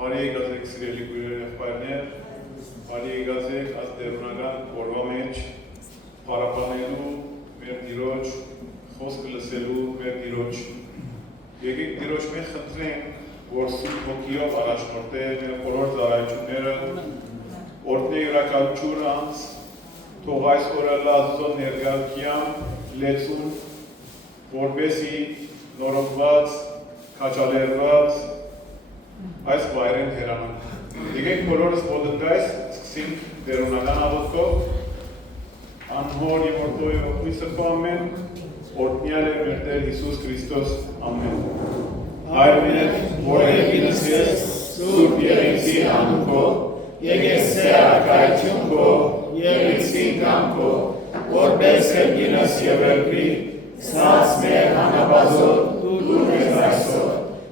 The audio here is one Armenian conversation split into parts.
Բարի եկացեք սիրելի քույրեր եւ եղբայրներ, բարի եկացեք այս դերունական օրվա մեջ պարապանելու մեր Տիրոջ խոսքը լսելու մեր Տիրոջ։ Եկեք Տիրոջ մենք խնդրենք, որ Սուրբ Հոգիով առաջնորդե մեր բոլոր ծառայությունները, օրհնե յուրաքանչյուր անձ, թող այս օրը Աստծո ներկայության լեցուն, որպեսզի նորոգված, քաջալերված այս վայրեն հեռանանք։ Եկեք բոլորս ոդնդայս սկսենք դերունական աղոթքով, անհոր եւ որդու եւ Հոգու Սրբո ամեն, օրհնյալ է մեր Տեր Հիսուս Քրիստոս ամեն։ Հայր մեր, որ եկինս ես, Սուրբ Եղեցի անունքով, եկեցե արքայություն քո, եղեցի կամքո, որպես եկինս եւ երկրի, ցած մեր հանապազոր, դու մեզ այսօր,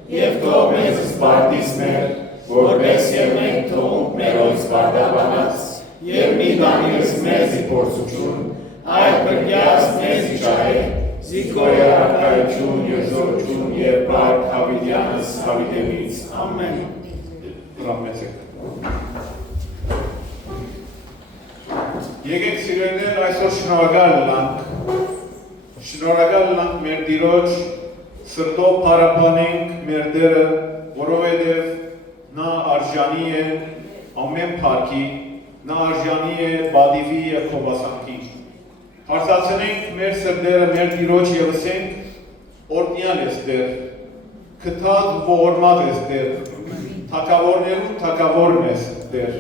եւ թող մեզ սպարտիս մեր, որպես եւ մենք թողում մերոց բարդաբանած, եւ մի դանես մեզի փորձություն, այլ բրգյաս մեզի շահե, զիքոյ արքայություն եւ զորություն եւ բարդ հավիտյանս հավիտենից, ամեն։ Ուրամեցեք։ Եկեք սիրելիներ այսօր շնորհակալ լանք մեր Տիրոջ, սրտով պարապանենք մեր Տերը, որովհետև նա արժանի է ամեն փառքի, նա արժանի է բադիվի եւ խոբասանքի։ Հարցացնենք մեր սրտերը մեր Տիրոջ եւ ասենք օրհնյալ ես Տեր, քթած ողորմած ես Տեր, թագավորներու թագավորն ես Տեր։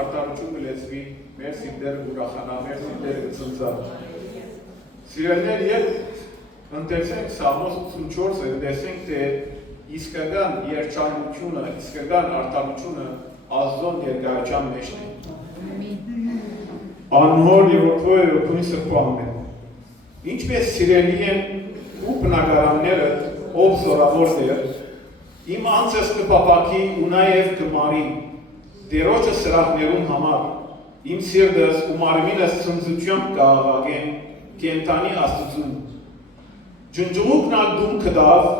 արտարություն կլեցվի, մեր սիրտերը ուրախանա, մեր սիրտերը կցնծա։ Սիրելիներ, երբ ընթերցենք Սաղմոս 84-ը, տեսենք, թե իսկական երջանկությունը, իսկական արտարությունը Աստծո ներկայության մեջն է։ Անհոր եւ որդու եւ քունի սրբանում են։ Ինչպես սիրելի են ու բնակարանները, ով զորավոր դեր, իմ անձս կպապակի ու նաեւ կմարի, դերոջը սրահներուն համար, իմ սիրտս ու մարմինս ցնծությամբ կաղաղեն, կենտանի Աստծուն։ Ջնջուկն ալ դում կդավ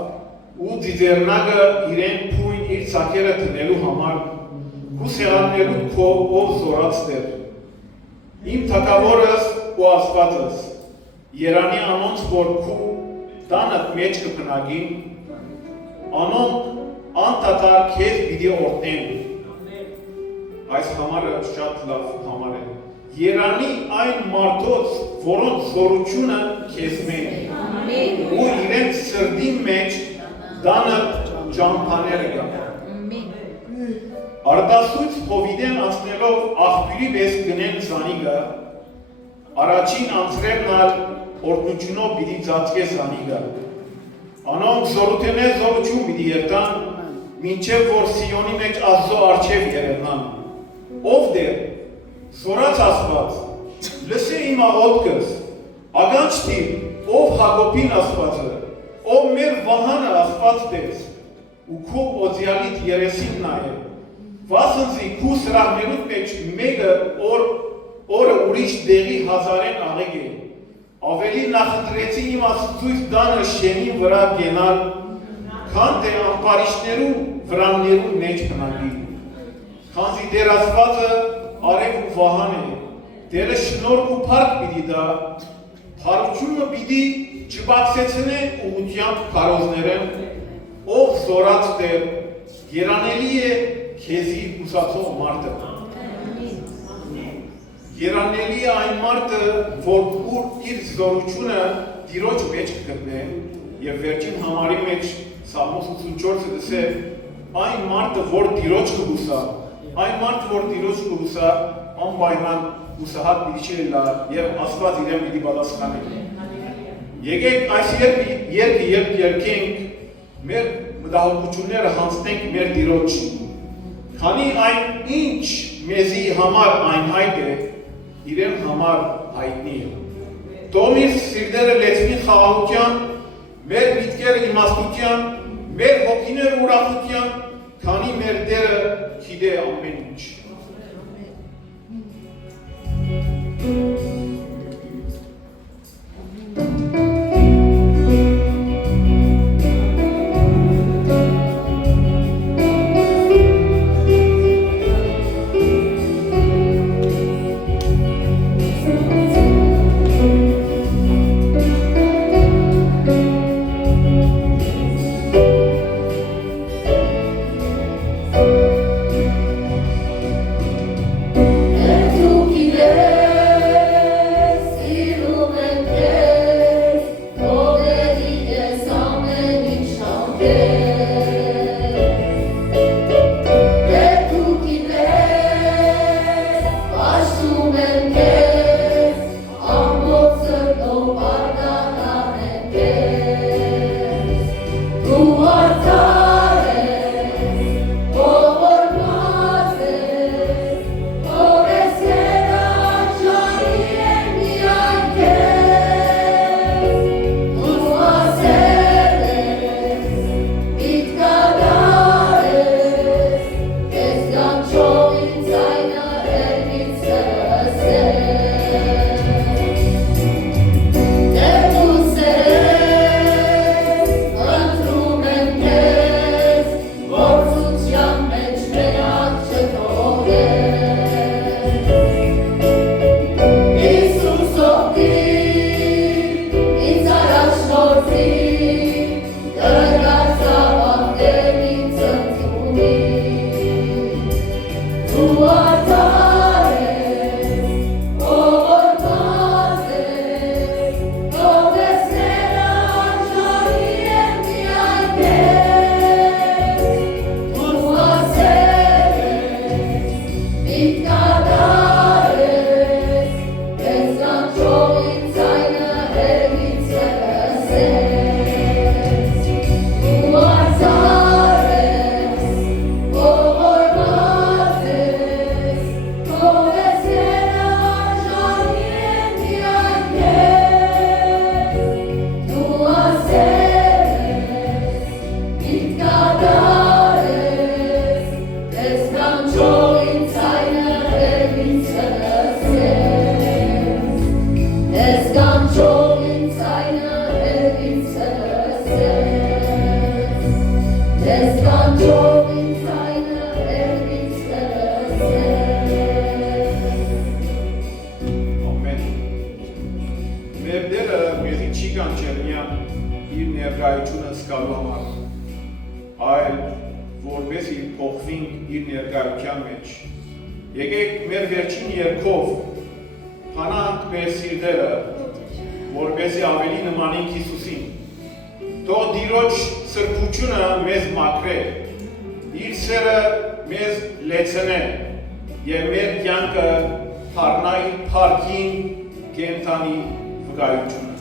ու ձիձեռնակը իրեն փույն իր ցակերը տնելու համար, ու սեղաններու քո ով զորած դեր։ Իմ թագավորս ու Աստվածս, Երանի անոնց որ քու տանդ մեջ կփնագին, անոնք անտատար քեզ պիտի օրհնեն։ Այս համարը շատ լավ համար է։ Երանի այն մարդոց, որոնց զորությունը քեզ մեջ, ու իրենց սրդի մեջ դանդ ճամփաները կան։ Արտասույց հովիդեն անցնելով աղբյուրի պես գնեն զանիգը, առաջին անցրերն ալ օրդնությունով պիտի ծածկե զանիգը։ Անոնք զորութենե զորություն պիտի երտան, մինչև որ Սիոնի մեջ Աստծո առջև երևնան։ Ով դեր, զորած Աստված, լսե իմ աղոթքս, ագանչտիր, ով Հակոբին Աստվածը, ով մեր վահանը Աստված պես, ու քո օձյալիդ երեսին նայե, վասնզի քու սրահներուտ մեջ մեկը օրը ուրիշ դեղի հազարեն աղեկ է, ավելի նախընտրեցի իմ Աստծույց դանը շենի վրա գենալ, քան թե ամպարիշներու վրաններու մեջ բնակի։ Քանզի դեր Աստվածը արև ու վահան է, դերը շնորհք ու փառք պիտի դա, փառությունը պիտի չբացեցնե ուղղությամբ քարոզներեն, ով զորած դեր, երանելի է քեզի ուսացող մարդը։ Երանելի է այն մարդը, որ ուր իր զորությունը Տիրոջ մեջ կգտնե, եւ վերջին համարի մեջ Սաղմոս 84-ը դսե այն մարդը, որ Տիրոջ կհուսա, այն մարդը, որ Տիրոջ կհուսա, անպայման հուսահատ պիտի չլա եւ Աստված իրեն պիտի պատասխանի։ Եկեք այս երբ երկենք, մեր մտահոգությունները հանձնենք մեր Տիրոջ, քանի այն ինչ մեզի համար այն հայտ է, իրեն համար հայտնի է։ Թող մեր սիրտերը լեցվին խաղաղության, մեր միտքերը իմաստության, մեր հոգիները ուրախության, քանի մեր Տերը գիտե ամեն ինչ։ Եկեք մեր վերջին երգով հանանք մեր սիրտերը, որպեսզի ավելի նմանենք Հիսուսին։ Թող Տիրոջ սրբությունը մեզ մաքրե, իր սերը մեզ լեցնե եւ մեր կյանքը դառնա իր փառքին կենթանի վկայությունը։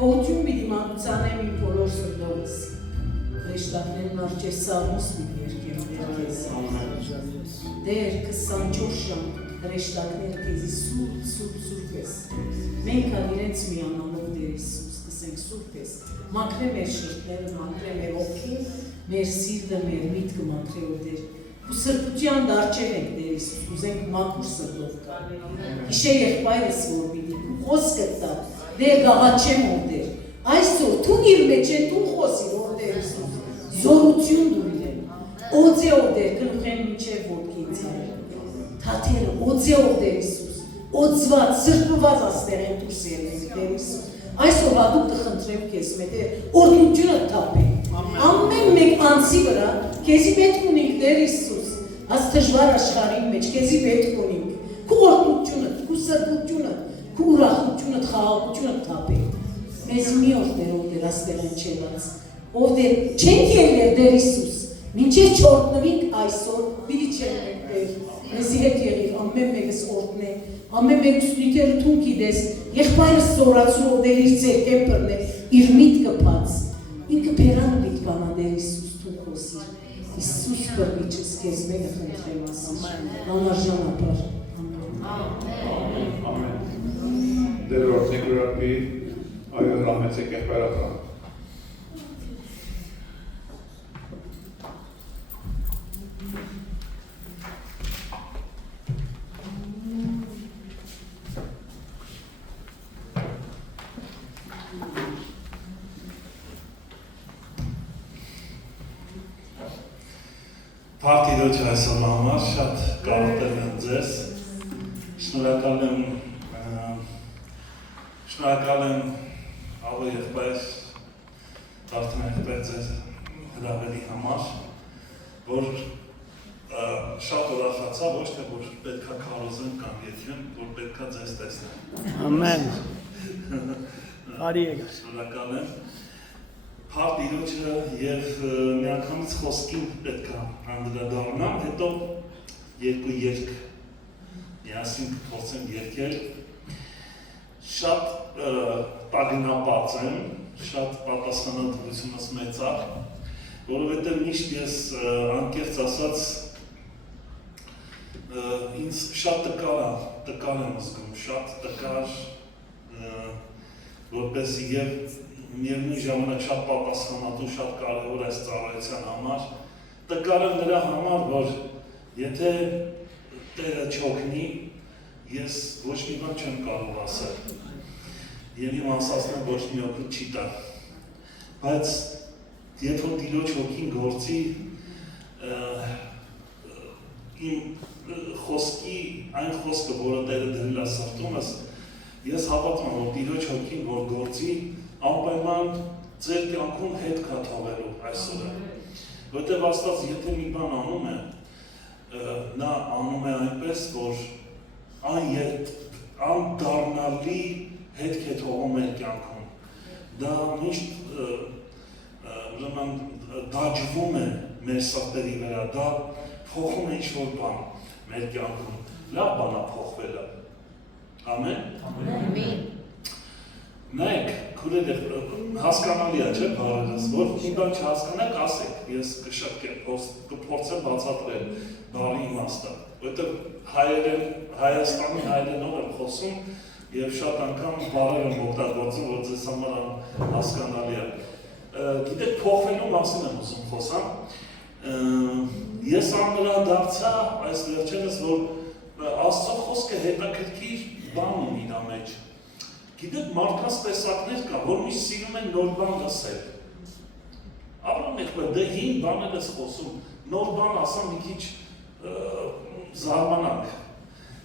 Գողություն պիտի մատուցանեմ իմ բոլոր սրտովս, հրեշտակներն արջե սաղմուս մի երկեմ դեր կեզ։ Դեր 24 ժամ հրեշտակները կեզի սուրբ ես։ Մենք ալ իրենց միանալով դեր Իսուս, կսենք սուրբ ես։ Մաքրե մեր շրտները, մաքրե մեր ոգին, մեր սիրտը, մեր միտքը մաքրե որ դեր։ Ու սրբության դարջեր ենք դեր Իսուս, ուզենք մաքուր սրտով կա։ Իշե եղբայրս որ պիտի, ու խոսքը տա, դեր գաղաչեմ որ դեր։ Այսօր թուն իր մեջ են, թուն խոսիր որ դեր Իսուս, զորություն դուր իրեն, օձե որ դեր, գլուխեն մինչև ոտքին ծարել, թաթերը, օձե որ դեր Իսուս, օձված, սրբված աստեղ են դուրս ելենք դեր Իսուս, այսօր հատուկ տխնդրեմ կեզ մետեր, օրդնությունը թապենք, ամեն մեկ անցի վրա, կեզի պետք ունիք դեր Իսուս, աս թժվար աշխարհին մեջ, կեզի պետք ունիք, քու օրդնությունը, քու սրբությունը, քու ուրախությունը, խաղաղությունը թապենք, մեզ մի օր դեր աստեղ են չելած, ով դեր չենք ելներ դեր Իսուս, մինչև չորդնվինք այսօր, պիտի չելնենք դեր, մեզի հետ եղիր, ամեն մեկս օրդն է, ամեն մեկ ուսնույթերը թուն գիտես, եղբայրս զորացու ով դեր իր ձերքեն պրն է, իր միտքը բաց, ինքը բերանը պիտ կանա դեր Իսուս թուն խոսիր, Իսուս բրվիչս կեզ մենը խնդրեմ ասիր, անարժանապար, ամեն, դեր որդնեք ուրարպի, այո հրամեցեք եղբայրական։ Պարտիրոջ այսօր համար շատ կարոտել եմ ձեզ, շնորհակալ եմ աղո եղբայր, արդեն եղբայր ձեզ հրավերի համար, որ շատ ուրախացա, ոչ թե որ պետքա քարոզեմ կամ եթյուն, որ պետքա ձեզ տեսնեմ։ Ամեն։ Արի եկար։ Շնորհակալ եմ։ Պարտիրոջը և միանգամից խոսքին պետք է անդրադառնամ, հետո երկու երգ միասին կփորձեմ երգել։ Շատ տագնապած եմ, շատ պատասխանատվությունս մեծ է, որովհետև միշտ ես անկեղծ ասած ինձ շատ տկար եմ զգում, շատ տկար, որպեսզի և միևնույն ժամանակ շատ պատասխանատու, շատ կարևոր այս ծառայության համար, տկար եմ նրա համար, որ եթե Տերը չօգնի, ես ոչ մի բան չեմ կարող ասել, և իմ ասածն ոչ մի օգուտ չի տա, բայց երբ որ Տիրոջ հոգին գործի, իմ խոսքի, այն խոսքը, որը Տերը դրել է սրտումս, ես հավատում եմ, որ Տիրոջ հոգին, որ գործի, անպայման ձեր կյանքում հետ կա թողելու այսօրը, որտեղ Աստված եթե մի բան անում է, նա անում է այնպես, որ անդառնալի հետք է թողում մեր կյանքում, դա միշտ դաջվում է մեր սրտերի վրա, դա փոխում է ինչ-որ բան մեր կյանքում, լավ բան է փոխվելը, ամեն։ Նայեք, քուրեր հասկանալի է, չէ՞ բառերս, որ մի բան չհասկանաք, ասեք, ես կփորձեմ բացատրել բառի իմաստը, որովհետև Հայաստանի հայերենով եմ խոսում և շատ անգամ բառեր եմ օգտագործում, որ ձեզ համար հասկանալի է։ Գիտեք, փոխվելու մասին եմ ուզում խոսամ, ես անդրադարձա այս վերջերս, որ Աստծո խոսքը հետաքրքիր բան ունի իր մեջ։ Գիտեք, մարդկանց տեսակներ կա, որ միշտ սիրում են նոր բան լսել։ Ապրում եք, դե հին բաներ ես խոսում, նոր բան ասամ մի քիչ զարմանանք,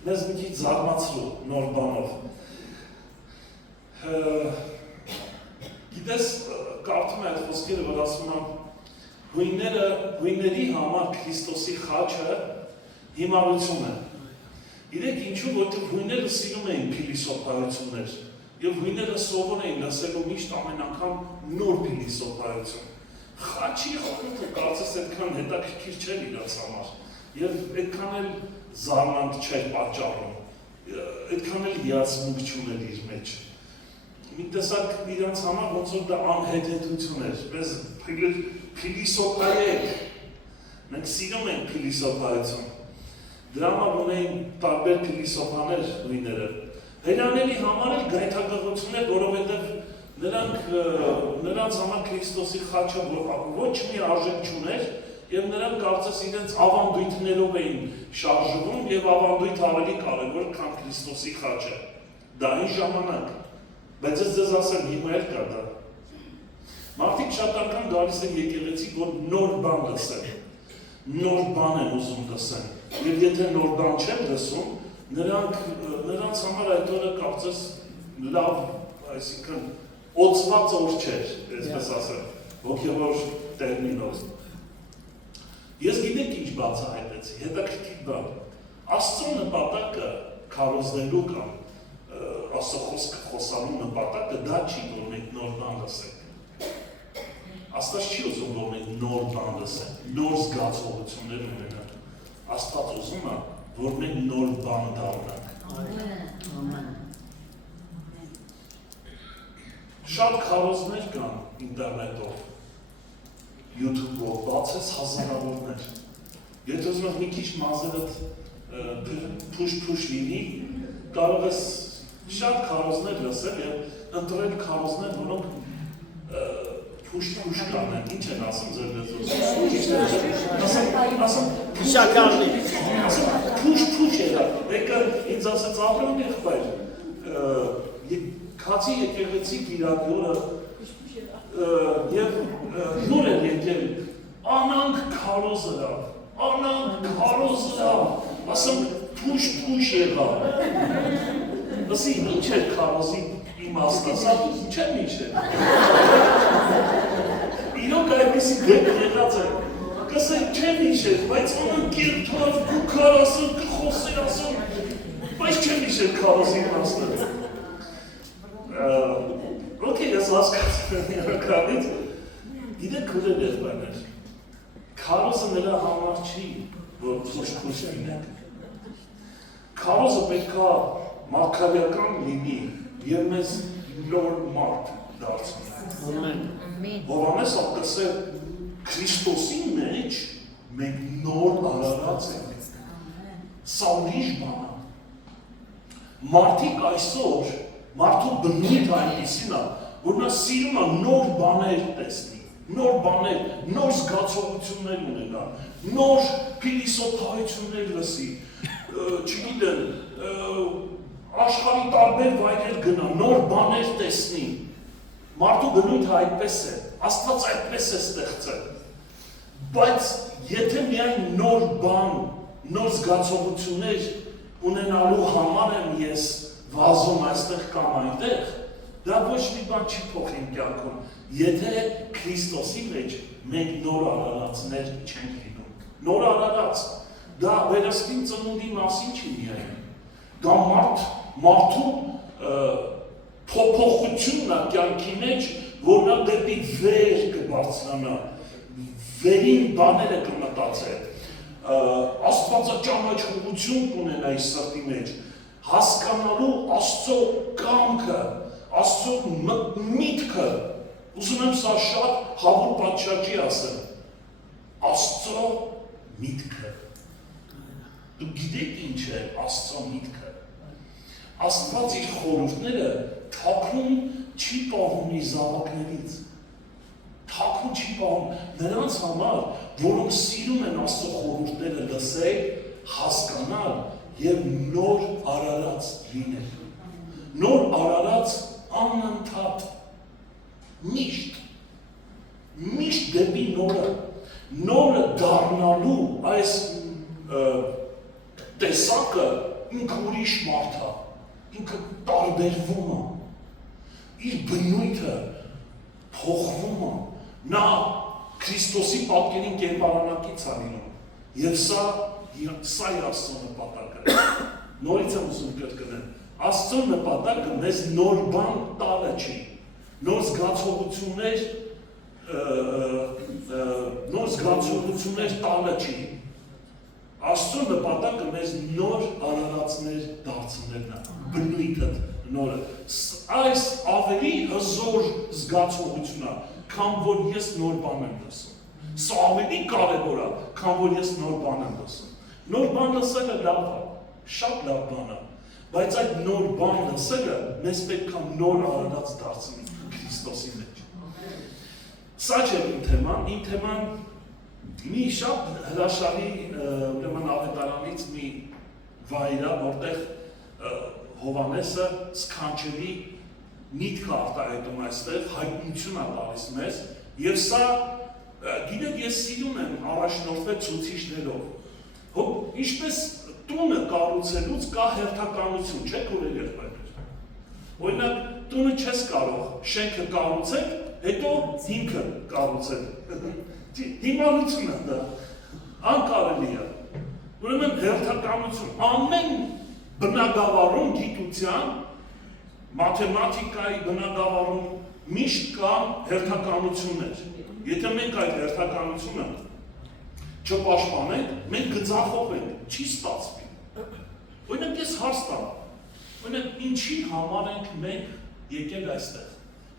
մեզ մի քիչ զարմացրու նոր բանով։ Գիտես, կարդում է այդ խոսքերը, որ ասում եմ, հույնների համար Քրիստոսի խաչը հիմարություն է։ Իրեք ինչու, որտեղ հույները սիրում էին փիլիսոփայություններ, և հույները սովոր էին լսելու միշտ ամեն անգամ նոր փիլիսոփայություն։ Խաչի խորհուրդը կարծես այդքան հետաքրքիր չէր իրաց համար, և այդքան էլ զարմանք չէր պատճառում, այդքան էլ հիացմունք չուներ իր մեջ։ մի տեսակ իրանց համար ոնց որ դա անհեթեթություն էր, պես փիլիսոփայեք, մենք սիրում ենք փիլիսոփայություն, դրա համար ունեին տարբեր փիլիսոփաներ նույնները, հրեաների համար էլ գայթակղություններ, որովհետև նրանց համար Քրիստոսի խաչը ոչ մի արժեք չուներ, և նրանք կարծես իրենց ավանդույթներով էին շարժվում և ավանդույթ ավելի կարևոր, քան Քրիստոսի խաչը, դա այն ժամանակ, բայց ես ձեզ ասեմ, հիմա էլ կա դա, մարդիկ շատ անգամ գալիս են եկեղեցի, որ նոր բան լսեն, նոր բան են ուզում լսեն, և եթե նոր բան չեն լսում, նրանց համար այդ օրը կարծես լավ, այսինքն օծված օր չէր, այսպես ասեմ, հոգևոր տերմինով։ Ես գիտեք ինչ բացահայտեցի, հետաքրքիր բան, Աստծո նպատակը քարոզնելու կամ Աստծո խոսքը խոսալու նպատակը դա չի, որ մենք նոր բան լսենք։ Աստված չի ուզում, որ մենք նոր բան լսենք, նոր զգացողություններ ունենանք։ Աստված ուզում է, որ մենք նոր բան դառնանք։ Շատ քարոզներ կան ինտերնետով, YouTube-ով, բացես հազարավորներ։ Եթե ուզում ես մի քիչ մազերդ փուշ լինի, կարող ես շատ քարոզներ լսել և ընտրել քարոզներ, որոնք փուշ կանեն, ինչ են ասում ձեր լեզվով։ Ասում Շակարնի։ Փուշ եղա, մեկը ինձ ասեց Աբրահամ եղբայր, Քացի եկեղեցի կիրակյուրը և հյուր էր եկել, անանք քարոզրավ, ասում փուշ եղա, ասի ինչ էր քարոզի իմաստը, ասա չեմ ինչ էր, իրոք այդպիսի դեպք եղած է, կսեք չեմ ինչ էր, բայց անանք կերթով կուքար ասում, կխոսեր ասում, բայց չեմ ինչ էր քարոզի իմաստը, Okay, ես հասկացում եմ իրականից, գիտեք քույրեր եղբայրներ, քարոզը նրա համար չի, որ փուշ լինենք, քարոզը պետք է մարգարեական լինի և մեզ նոր մարդ դարձնի։ Հովհաննեսը ասել Քրիստոսի մեջ մենք նոր արարած ենք, սա ուրիշ բան է, մարդիկ այսօր մարդու բնույթ այնպիսին է, որ նա սիրում է նոր բաներ տեսնի, նոր բաներ, նոր զգացողություններ ունենա, նոր փիլիսոփայություններ լսի, չգիտեմ, աշխարհի տարբեր վայրեր գնա, նոր բաներ տեսնի, մարդու բնույթը այդպես է, Աստված այդպես է ստեղծել, բայց եթե միայն նոր բան, նոր զգացողություններ ունենալու համար եմ ես վազում այստեղ կամ այնտեղ, դա ոչ մի բան չի փոխին կյանքում, եթե Քրիստոսի մեջ մենք նոր արարածներ չենք լինում, նոր արարած, դա վերստին ծնունդի մասին չի միայն, դա մարդու փոփոխությունն է կյանքի մեջ, որ նա դեպի վեր կբարձրանա, վերին բաները կմտածել, աստվածաճանաչողություն կունենա իր սրտի մեջ, հասկանալու Աստծո կամքը, Աստծո միտքը, ուզում եմ սա շատ հավուր պատշաճի ասեմ, Աստծո միտքը, դու գիտեք ինչ է Աստծո միտքը, Աստված իր խորհուրդները թաքուն չի պահում իր զավակներից, թաքուն չի պահում նրանց համար, որոնք սիրում են Աստծո խորհուրդները լսել, հասկանալ և նոր արարած լինել, նոր արարած անընդհատ, միշտ դեպի նորը դառնալու այս տեսակը ինքը ուրիշ մարդ է, ինքը տարբերվում է, իր բնույթը փոխվում է, նա Քրիստոսի պատկերին կերպարանակից է լինում, և սա է Աստծո նպատակը, նորից եմ ուզում կրկնել, Աստծո նպատակը մեզ նոր բան տալը չի, նոր զգացողություններ տալը չի, Աստծո նպատակը մեզ նոր արարածներ դարձնելն է, բնույթը նորը։ Այս ավելի հզոր զգացողություն է, քան որ ես նոր բան եմ լսում։ Սա ավելի կարևոր է, քան որ ես նոր բան եմ լսում։ Նոր բան լսելը լավ է, շատ լավ բան է, բայց այդ նոր բան լսելը մեզ պետք է նոր արարած դարձնի Քրիստոսի մեջ։ Սա չէ իմ թեման մի շատ հրաշալի ուրեմն ավետարանից մի վայր է, որտեղ Հովհաննեսը սքանչելի միտք է արտահայտում այստեղ, հայտնություն է տալիս մեզ, եւ սա գիտեք ես սիրում եմ առաջնորդվել ցուցիչներով։ Ինչպես տունը կառուցելուց կա հերթականություն, չէ՞ քուրել եղբայրներ։ Օրինակ տունը չես կարող շենքը կառուցել, հետո հիմքը կառուցել։ Հիմարություն է դա, անկարելի է։ Ուրեմն հերթականություն, ամեն բնագավառում գիտության, մաթեմատիկայի բնագավառում միշտ կա հերթականություններ։ Եթե մենք այդ հերթականությունը չպաշտպանենք, մենք գծախոհենք, չի ստացվի։ Օրինակ ես հարց տամ, օրինակ ինչի համար ենք մենք եկել այստեղ։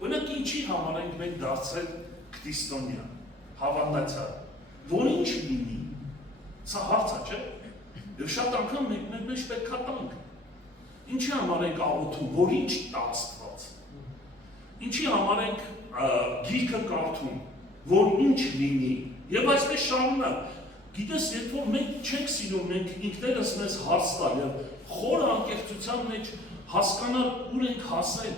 Օրինակ ինչի համար ենք մենք դարձել քրիստոնյա, հավատացյալ, որ ինչ լինի։ Սա հարց է, չէ՞։ Եվ շատ անգամ մենք մեջ պետք է տանք։ Ինչի համար ենք աղոթում, որ ինչ տա Աստված։ Ինչի համար ենք գիրքը կարդում, որ ինչ լինի, եւ այսպես շարունակ։ Գիտես, երբ որ մենք չենք սիրում, մենք ինքներս մեզ հարց տալ եւ խորը անկեղծության մեջ հասկանալ ուր ենք հասել։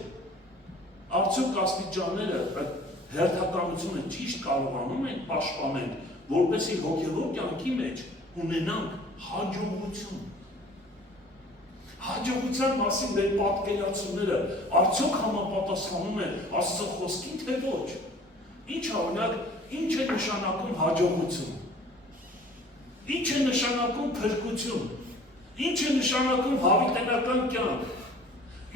Արդյոք աստիճանները այդ հերթականությունը ճիշտ կարողանում ենք պաշտպանել, որպեսզի հոգևոր կյանքի մեջ ունենանք հաջողություն։ Հաջողության մասին մեր պատկերացումները արդյոք համապատասխանում են Աստծո խոսքին, թե ոչ։ Ինչ օրինակ, ինչ է նշանակում հաջողություն։ Ինչ է նշանակում փրկություն։ Ինչ է նշանակում հավիտենական կյանք։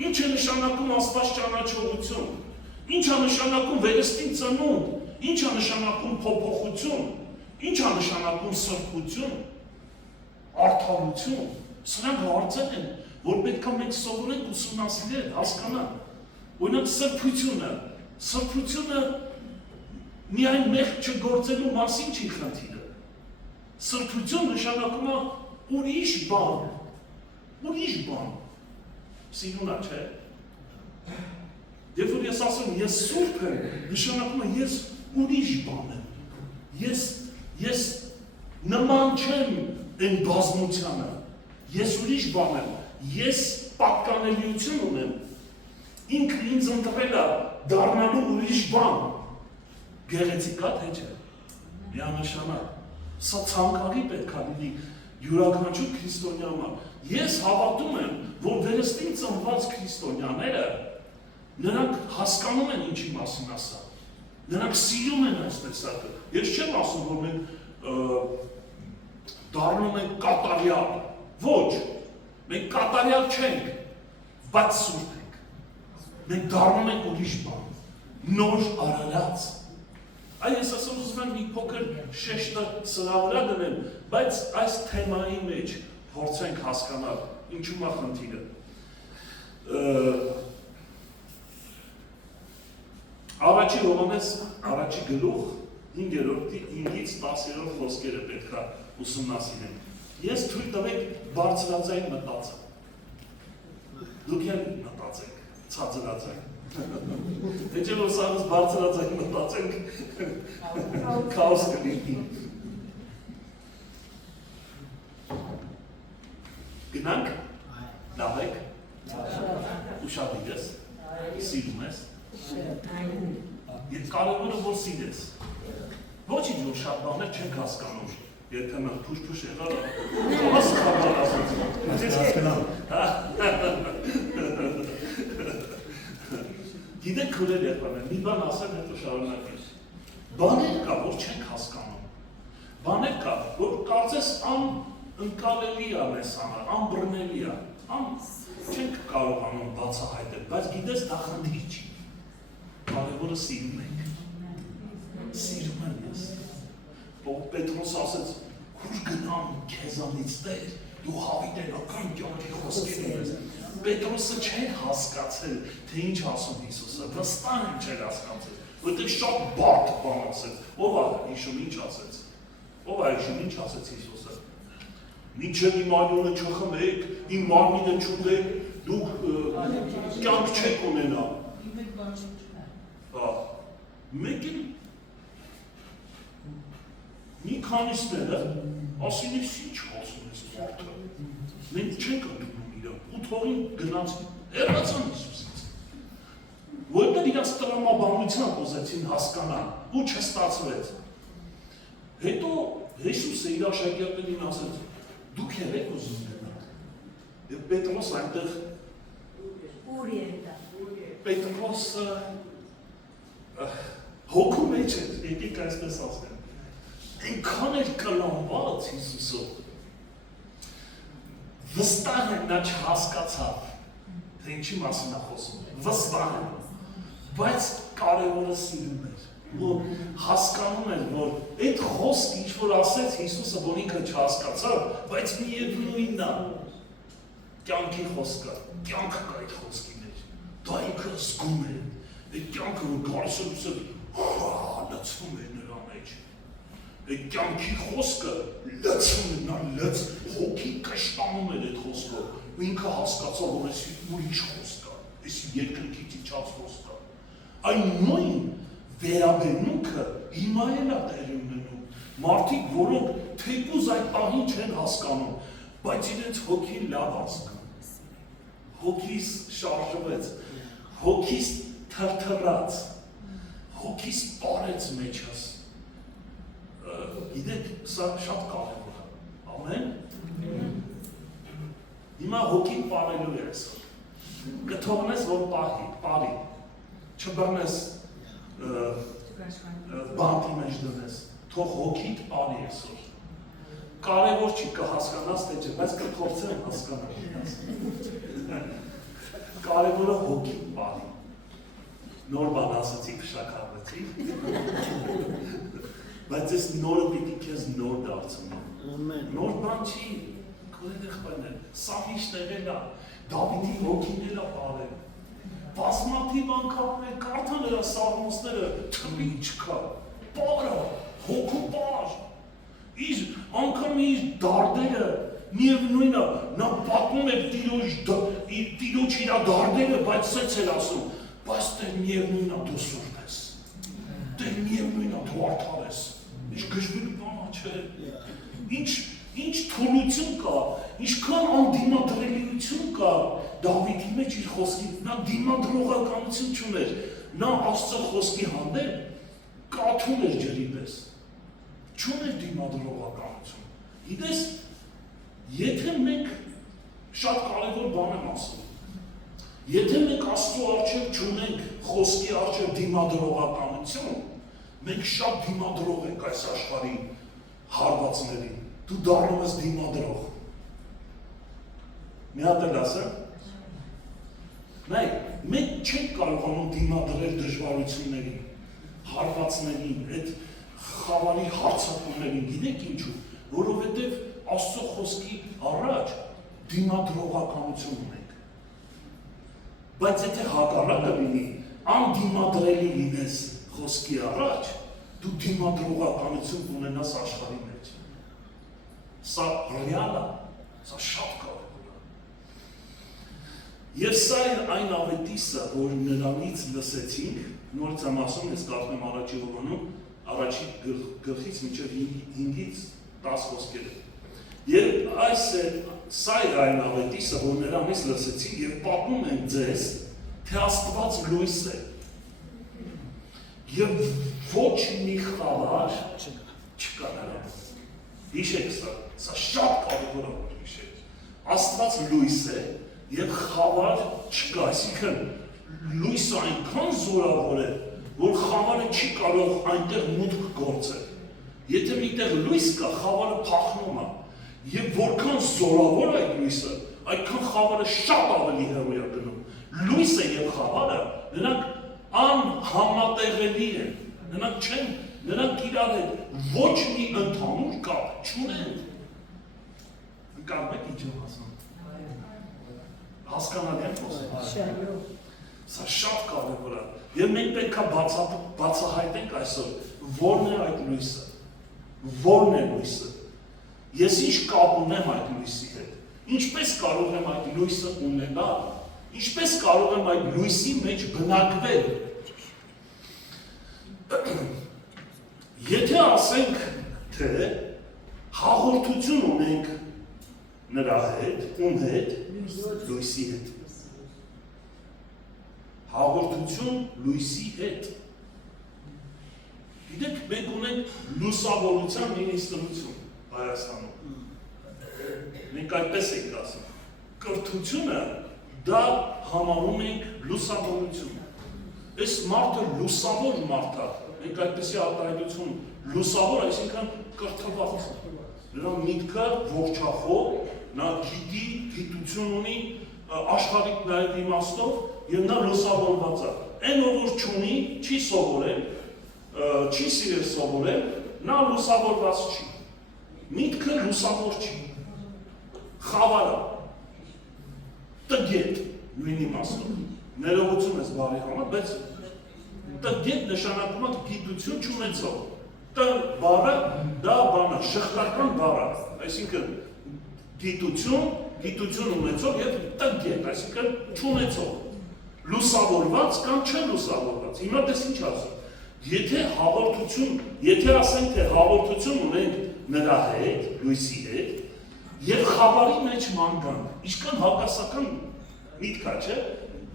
Ինչ է նշանակում Աստված ճանաչողություն։ Ինչ է նշանակում վերստին ծնունդ։ Ինչ է նշանակում փոփոխություն։ Ինչ է նշանակում սրբություն, արդարություն։ Սրանք հարցեր են, որ պետք է մենք սովորենք ուսումնասիրել, հասկանալ։ Օրինակ սրբությունը միայն մեղք չգործելու մասին չի խնդիրը։ Սրբություն նշանակում է ուրիշ բան։ Սիրունա, չէ։ Երբ որ ես ասում ես սուրբ եմ, նշանակում է ես ուրիշ բան եմ։ Ես նման չեմ այն բազմությանը։ Ես ուրիշ բան եմ։ Ես պատկանելիություն ունեմ։ Ինքն ինձ ընտրել է դառնալու ուրիշ բան։ Գեղեցիկ է, թե չէ։ Միանշանակ։ Սա ցանկալի պետք է լինի յուրաքանչյուր քրիստոնյա համար։ Ես հավատում եմ, որ վերստին ծնված քրիստոնյաները նրանք հասկանում են ինչի մասին ասա։ Նրանք սիրում են այս տեսակը։ Ես չեմ ասում, որ մենք դառնում ենք կատարյալ։ Ոչ, մենք կատարյալ չենք, բայց սուրբ ենք։ Մենք դառնում ենք ուրիշ բան, նոր արարած։ Այ ես ասում ուզում եմ մի փոքր շեշտը սրա վրա դնեմ, բայց այս թեմայի մեջ փորձենք հասկանալ ինչու՞մ է խնդիրը։ Առաջի Հովհաննես, առաջի գլուխ 5-ից 10-րդ խոսքերը պետք է ուսումնասիրենք։ Ես թույլ տվեք բարձրաձայն մտածեմ։ Դուք էլ մտածեք, ցածրաձայն։ Թե չէ որ սաղս բարձրաձայն մտածենք, քաոս կլինի։ Գնանք, լավ եք, ուշադիր ես, սիրում ես, կարևորը որ սիրես, ոչինչ որ շատ բաներ չենք հասկանում, երբեմն փուշ-փուշ եղավ, թողա սխալներ ասացին, գիտեք քուրեր եղբայրներ, մի բան ասել հետո շարունակել, բաներ կա, որ չենք հասկանում, բաներ կա, որ կարծես ընկալելի է մեզ համար, անբռնելի է, չենք կարողանում բացահայտել, բայց գիտես դա խնդիր չի, կարևորը սիրում ենք, սիրում եմ ես, Պետրոս ասեց, որ գնամ քեզանից Տեր, դու հավիտենական կյանքի խոսքեր ես, Պետրոսը չէր հասկացել, թե ինչ ասում Հիսուսը, վստահ եմ չէր հասկացել, որտեղ շատ բարդ բան ասեց, ով է հիշում ինչ ասեց, ով է հիշում ինչ ասեց Հիսուսը, մինչև իմ այլունը չխմեք, իմ մարմինը չուտեք, դուք կյանք չեք ունենա, մեկին մի քանիսները ասին ես ինչ ասում ես մարդը, մենք չենք ընդունում իրան, ու թողին գնացին, հեռացան Հիսուսից, որտեղ իրաց տրամաբանությամբ ուզեցին հասկանալ, ու չստացվեց, հետո Հիսուսը իր աշակերտներին ասեց, դուք եք ուզում գնալ, և Պետրոս այնտեղ Պետրոսը հոգու մեջ էր, եկեք այսպես ասեմ, այնքան էր կլանված Հիսուսով, վստահ եմ նա չհասկացավ, թե ինչի մասին է խոսում, վստահ եմ, բայց կարևորը սիրում էր, որ հասկանում էր, որ այդ խոսք ինչ որ ասեց Հիսուսը, որ ինքը չհասկացավ, բայց միևնույնն է, կյանքի խոսքը, կյանքը կա այդ խոսքի մեջ, դա ինքը զգում է, այդ կյանքը որ գարսելուց լցվում էր նրա մեջ, այդ կյանքի խոսքը լցվում էր, նա հոգի կշտանում էր այդ խոսքով, ու ինքը հասկացավ, որ ես ուրիշ խոսք կա, ես երկնքից իջած խոսք կա, այն նույն վերաբերմունքը հիմա էլ է տեղի ունենում, մարդիկ, որոնք թեկուզ այդ պահին չեն հասկանում, բայց իրենց հոգին լավ հասկանում, հոգիս շարժվեց, հոգիս թրթռաց, հոգիս պարեց մեջս, գիտեք, սա շատ կարևոր է, ամեն, հիմա հոգին պարելու է այսօր, կթողնես, որ պարի, չբռնես բանտի մեջ դնես, թող հոգիդ պարի այսօր, կարևոր չի կհասկանաս թե չէ, բայց կփորձեմ հասկանալ, կարևորը հոգիդ պարի, նոր բան ասացի փշակարվեցի, բայց ես նորը պիտի քեզ նոր դարձնում, նոր բան չի, քորեն եղբայրներ, սա միշտ եղել է, Դավիթի հոգին էլ է պարել, բազմաթիվ անգամ է կարդա նրա սաղմոսները, թմի չկա, պարը, հոգու պար, անգամ իր դարդերը, միևնույն է, նա պատմում է տիրոջ իրա դարդերը, բայց սեց էր ասում, բայց դեր միևնույն է դու սուրբ ես, դեր միևնույն է դու արդար ես, ինչ գժվիլ բանա չէ, ինչ թուլություն կա, ինչքան անդիմադրելիություն կա Դավիթի մեջ իր խոսքի, նա դիմադրողականություն չուներ, նա Աստծո խոսքի հանդեպ կաթում էր ջրի պես, չուներ դիմադրողականություն, գիտես, եթե մենք շատ կարևոր բան եմ ասում, եթե մենք Աստծո առջև չունենք խոսքի առջև դիմադրողականություն, մենք շատ դիմադրող ենք այս աշխարհի հարվածներին, դու դառնում ես դիմադրող, մի հատ էլ ասեմ, նայ, մենք չենք կարողանում դիմադրել դժվարություններին, հարվածներին, այդ խավարի հարցակումներին, գիտեք ինչու, որովհետև Աստծո խոսքի առաջ դիմադրողականություն ունենք, բայց եթե հակառակը լինի, անդիմադրելի լինես խոսքի առաջ, դու դիմադրողականություն ունենաս աշխարհի մեջ, սա ռեալ է, սա շատ կարևոր է, և սա էր այն ավետիսը, որ նրանից լսեցինք, նորից եմ ասում, ես կարդում եմ առաջի Հովհաննես, առաջի գլխից մինչև 5-ից 10 խոսքերը, և սա էր այն ավետիսը, որ նրանից լսեցինք և պատմում են ձեզ, թե Աստված լույս է, և ոչ մի խավար չկա նրան, հիշեք սա շատ կարևոր է որ հիշեք, Աստված լույս է և խավար չկա, այսինքն լույսը այնքան զորավոր է, որ խավարը չի կարող այնտեղ մուտք գործել, եթե միտեղ լույս կա, խավարը փախնում է, և որքան զորավոր է լույսը, այդքան խավարը շատ ավելի հեռու է գնում, լույսը և խավարը, նրանք անհամատեղելի են, նրանք իրար հետ ոչ մի ընդհանուր կապ չունեն, նկարում եք ինչ եմ ասում, Հասկանալի եմ խոսում։ Շայո։ Սա շատ կարևոր է։ Եվ մենք պետք է բացահայտենք այսօր, որն է այդ լույսը։ Որն է լույսը։ Ես ինչ կապ ունեմ այդ լույսի հետ։ Ինչպես կարող եմ այդ լույսը ունենալ։ Ինչպես կարող եմ այդ լույսի մեջ բնակվել։ Եթե ասենք, թե հաղորդություն ունենք նրա հետ, ում հետ, լույսի հետ։ Հաղորդություն լույսի հետ։ Գիտեք, մենք ունենք լուսավորության մինիստրություն Հայաստանում։ Մենք այդպես ենք ասում։ Կրթությունը դա համարում ենք լուսավորություն։ Այս մարդը լուսավոր մարդ է։ Մենք այդպեսի արտահայտություն լուսավոր, այսինքն կրթված։ Նրա միտքը ողջախոհ, նա գիտի, գիտություն ունի, աշխարհիկ նաև իմաստով եւ նա լուսավորված է։ Այն ով որ չունի, չի սովորել, չի սիրել սովորել, նա լուսավորված չի։ Միտքը լուսավոր չի։ Խավար է։ Տգետ նույն իմաստով։ Ներողություն ես բարի համար, բայց տգետ նշանակում է գիտություն չունեցող։ Տ բառը դա բան է, շղթական բառ է, այսինքն գիտություն ունեցող եւ տգետ, այսինքն չունեցող։ Լուսավորված կամ չլուսավորված։ Հիմա դες ինչ ասում։ Եթե ասենք թե հաղորդություն ունենք նրա հետ, լույսի հետ, եւ խավարի մեջ մանգանք, ինչքան հակասական միտք է, չէ՞։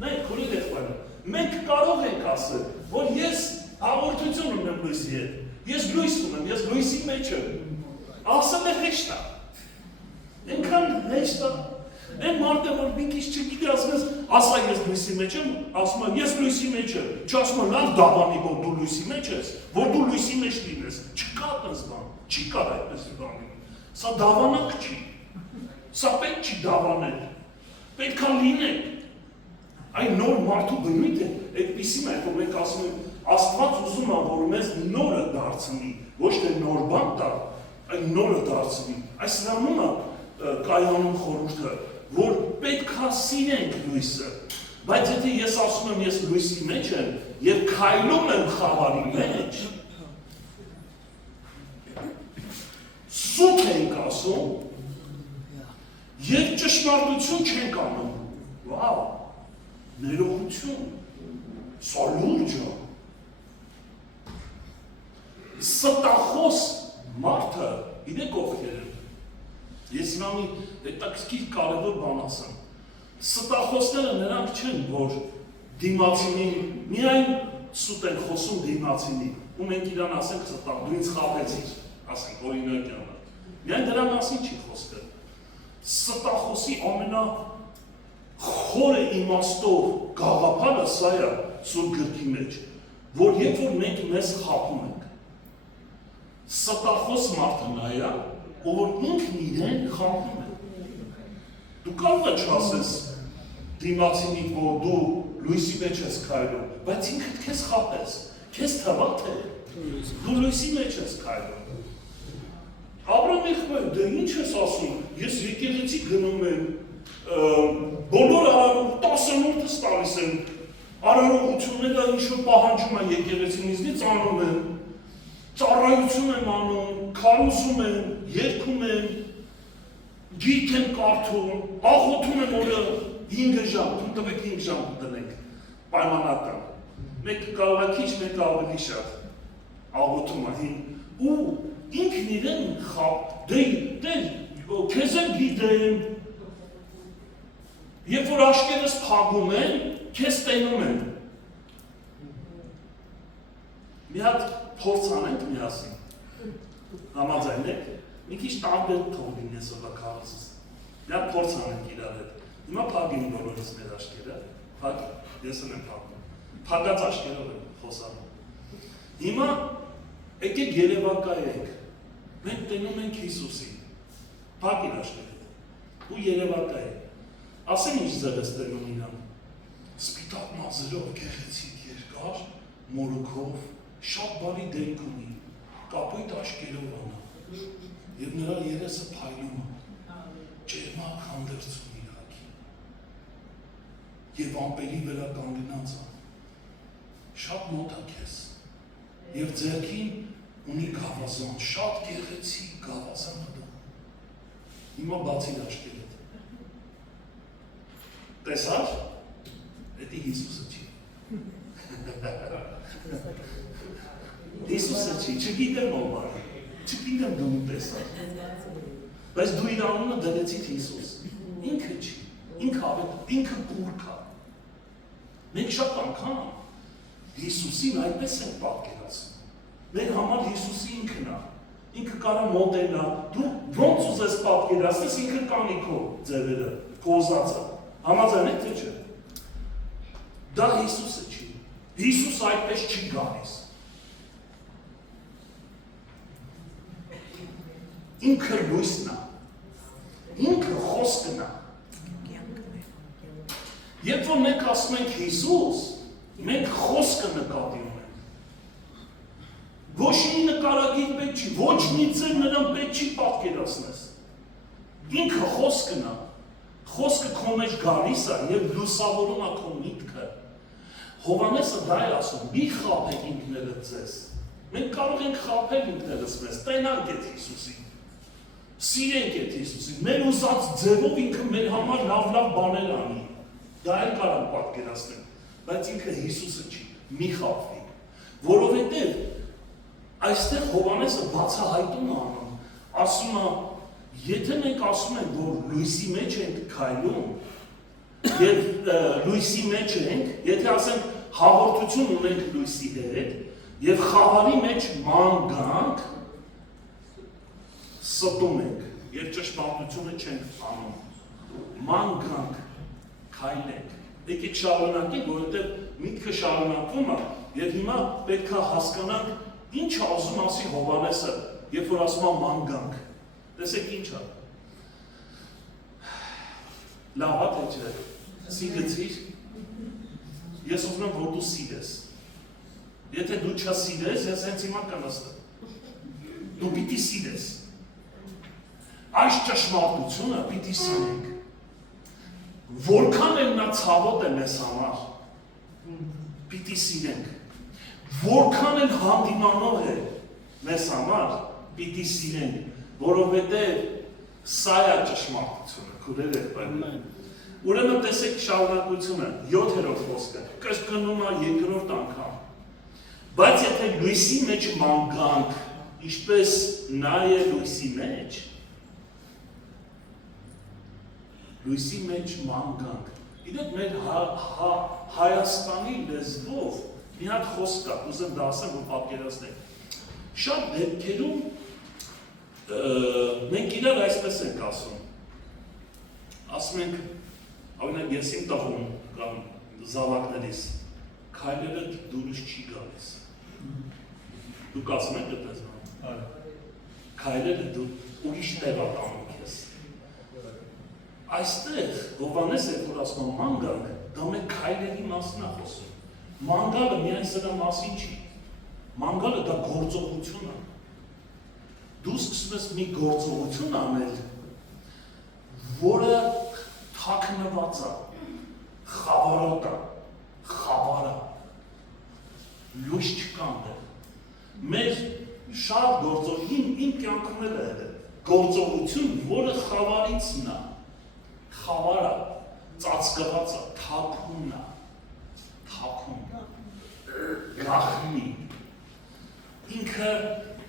Նայեք, քուրի դեպքում մենք կարող ենք ասել, որ ես հաղորդություն ունեմ լույսի հետ, ես լույս ունեմ, ես լույսի մեջ եմ։ Ասել է հեշտ է։ Այնքան հեշտ է։ Այն մարդը, որ մի քիչ չգիտի, ասում ես, ասա ես լույսի մեջ եմ, ասում եմ, ես լույսի մեջ եմ, չասում եմ, լավ դավանի, որ դու լույսի մեջ ես, որ դու լույսի մեջ լինես, չկա այդպես բան, չի կար այդպես բան։ Սա դավանակ չի, սա պետք չի դավանել, պետք է լինել։ Այն նոր մարդու բնույթը այդպիսին է, որ մենք ասում ենք, Աստված ուզում է, որ մեզ նորը դարձնի, ոչ թե նոր բան տա, այն նորը դարձնի։ Այս նրանում է կայանում խորհուրդը, որ պետք է սիրենք լույսը, բայց եթե ես ասում եմ ես լույսի մեջ եմ եւ քայլում եմ խավարի մեջ, սուտ ենք ասում եւ ճշմարտություն չենք անում։ Վաու, ներողություն, սա լուրջ է։ Ստախոս մարդը, գիտեք ովքեր են։ Ես նամի հետաքրքիր կարևոր բան ասեմ։ Ստախոսները նրանք չեն, որ դիմացինին միայն սուտ են խոսում դիմացինին, ու մենք իրան ասենք ստախ, դու ինձ խաբեցիր, ասենք օրինակ յանը։ Միայն դրա մասին չի խոսքը։ Ստախոսի ամենախորը իմաստով գաղափարը սա է Սուրբ գրքի մեջ, որ երբ որ մենք մեզ խաբում ենք, ստախոս մարդը նա է, ով որ ինքն իրեն խաբում է։ Դու կարող ես չասես դիմացինի, որ դու լույսի մեջ ես քայլում, բայց ինքդ քեզ խաբես, քեզ թվա թե դու լույսի մեջ ես քայլում։ Աբրահամ եղբայր, դե ինչ ես ասում, ես եկեղեցի գնում եմ, բոլոր արարող 10 նորտս տալիս եմ, արարողությունները ինչ-որ պահանջում են եկեղեցինիզնից անում եմ, ծառայություն եմ անում, քարոզում եմ, երգում եմ, գիրք եմ կարդում, աղոթում եմ օրը 5 ժամ, դու տվեք 5 ժամ տնենք, պայմանական։ Մեկ կարող է քիչ, մեկ ավելի շատ աղոթում է, ու ինքն իրեն խապ, քեզ եմ գիտեմ, երբ որ աշկերս փակում են, քեզ տենում են։ Մի հատ փորձ անենք միասին, համաձայն եք, մի քիչ տարբեր թող լինի սովա քարոզս, մի հատ փորձ անենք իրար հետ, հիմա փակին բոլորս մեր աշկերը, փակ, ես եմ փակում, փակած աշկերով եմ խոսանում, հիմա եկեք երևակայենք, մենք տենում ենք Հիսուսին, փակին աշկերը, ու երևակայենք, ասեն ինչ ձևս տենում իրան, սպիտակ մազերով, գեղեցիկ երկար, մորուքով, շատ բարի դեմք ունի, կապույտ աշկերով անա, և նրա երեսը փայլում է, ջերմակ հանդերձ ունի հագի։ եւ ամպերի վրա կանգնած է։ Շատ մոտ է քեզ։ Եվ ձեռքին ունի գավազան, շատ գեղեցիկ գավազան է դա։ Հիմա բացիր աչքերդ։ Տեսա՞ր։ Դա Հիսուսը չի։ Հիսուսը չի, չգիտեմ ով է։ Չգիտեմ դու տեսա։ Բայց դու իր անունը դրեցիր Հիսուս։ Ինքը չի, ինքը կուրք է։ Մենք շատ անգամ Հիսուսին այդպես ենք պատկերացնում։ Մեր համար Հիսուսի ինքն է։ Ինքը կարա մոդելա, դու ոնց ուզես պատկերացնես, ինքը կանի քո ձևերը, քո ուզածը։ Համաձայն եք թե չէ։ Դա Հիսուսը չի։ Հիսուս այդպես չի գալիս։ Ինքը լույսն է։ Ինքը խոսքն է։ Երբ որ մենք ասում ենք Հիսուս, մենք խոսքը նկատի ունենք։ Ոչ մի նկարագիր պետք չի, ոչ մի ձև նրան պետք չի պատկերացնես։ Ինքը խոսքն է։ Խոսքը քո մեջ գալիս է եւ լուսավորում է քո միտքը։ Հովհաննեսը դա է ասում՝ մի խաբեք ինքներդ ձեզ։ Մենք կարող ենք խաբել ինքներս մեզ, տենանք այդ Հիսուսին։ Սիրենք այդ Հիսուսին, մեր ուզած ձևով ինքը մեր համար լավ բաներ անի։ Դա էլ կարող պատկերացնել, բայց ինքը Հիսուսը չի, մի խաբվի։ Որովհետև այստեղ Հովհաննեսը բացահայտում է անում, ասում է, եթե մենք ասում ենք, որ լույսի մեջ ենք քայլում, եւ լույսի մեջ ենք, եթե ասենք հաղորդություն ունենք լույսի հետ, եւ խավարի մեջ ման գանք, ստում ենք, եւ ճշմարտությունը չենք անում, ման գանք, քայլենք, եկեք շարունակենք, որովհետեւ միտքը շարունակվում է, եւ հիմա պետք է հասկանանք, ինչ է ասում ասի Հովհաննեսը, երբ որ ասում է ման գանք, տեսեք ինչ է, լավ է թե չէ, սիրեցիր, ես ուզում եմ, որ դու սիրես, եթե դու չսիրես, ես հենց հիմա կնստեմ, դու պիտի սիրես, այս ճշմարտությունը պիտի սիրենք, որքան էլ նա ցավոտ է մեզ համար, պիտի սիրենք, որքան էլ հանդիմանող է մեզ համար, պիտի սիրենք, որովհետև սա է ճշմարտությունը, քուրեր եք բայնում։ Ուրեմն տեսեք շարունակությունը, 7-րդ խոսքը, կրկնում է երկրորդ անգամ։ Բայց եթե լույսի մեջ մանգանք, ինչպես նա է լույսի մեջ, լույսի մեջ մանգանք։ Իրեք մեր Հայաստանի լեզվով մի հատ խոսք կա, ուզեմ դա ասեմ, որ պատկերացնենք։ Շատ դեպքերում մենք իրար այսպես ենք ասում։ Ասում ենք, օրինակ ես իմ տղում կամ զավակներիս քայլերը դուրս չի գալիս։ Դուք ասում եք դες բան։ Քայլերը դու ուրիշ տեղ անում ես։ Այստեղ Հովհաննեսը որ ասում է մանգալ, դա մենք քայլերի մասն է խոսում։ Մանգալը միայն սրա մասին չի։ Մանգալը դա գործողություն է։ Դու սկսում ես մի գործողություն անել, որը թաքնված է, խավարոտ է, խավար է, լույս չկա այնտեղ։ Մեր շատ գործողություն, իմ կյանքում էլ է գործողություն, որը խավարիցն է, խավար է, ծածկված է, թաքուն է, թաքուն, գախնի,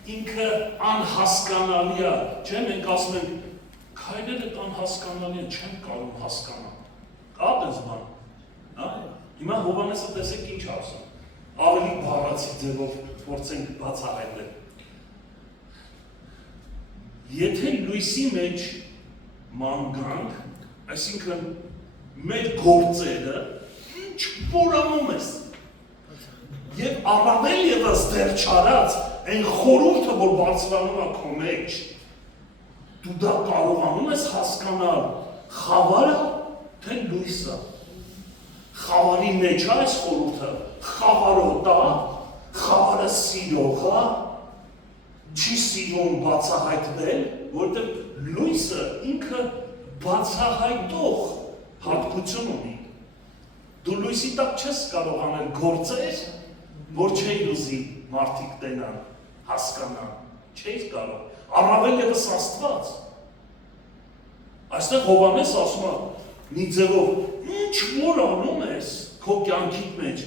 ինքը անհասկանալի է, չէ՞ մենք ասում ենք, քայլերը անհասկանալի են, չեմ կարող հասկանալ, կա դες բան, հիմա Հովհաննեսը տեսեք ինչ ասում, ավելի բառացի ձևով փորձենք բացահայտել, եթե լույսի մեջ մանգանք, այսինքն մեր գործերը, ինչ որանում ես, և առավել ևս դեր չարած, այն խորհուրդը, որ բարձրանում է քո մեջ, դու դա կարողանում ես հասկանալ խավարը, թե լույսը, խավարի մեջ է այս խորհուրդը, խավարոտ է, խավարը սիրող է, չի սիրում բացահայտվել, որտեղ լույսը ինքը բացահայտող հատկություն ունի, Դու լույսի տակ չես կարող անել գործեր, որ չէի ուզի մարդիկ տենան, հասկանան, չէիր կարող, առավել ևս Աստված։ Այստեղ Հովհաննես ասում է, մի ձևով, ինչ որ անում ես քո կյանքի մեջ,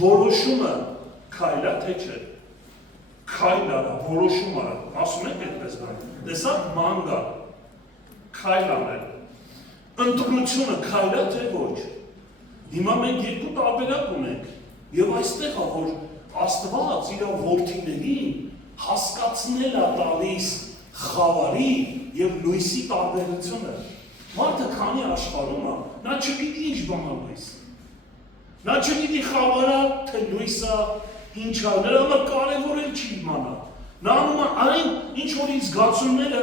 որոշումը քայլ է, թե չէ։ Քայլ արա, որոշում արա, ասում եք այդպես բան, տեսակ ման գա, քայլ անել, ընտրությունը քայլ է, թե ոչ։ Հիմա մենք երկու տարբերակ ունենք, եւ այստեղ է, որ Աստված իր որդիներին հասկացնել է տալիս խավարի եւ լույսի տարբերությունը։ Մարդը քանի աշխարհում է, նա չգիտի ինչ բան է լույս։ Նա չգիտի խավարը, թե լույսը, ինչ է, նրա համար կարևոր էլ չի իմանա։ Նա անում է այն, ինչ որ իր զգացումները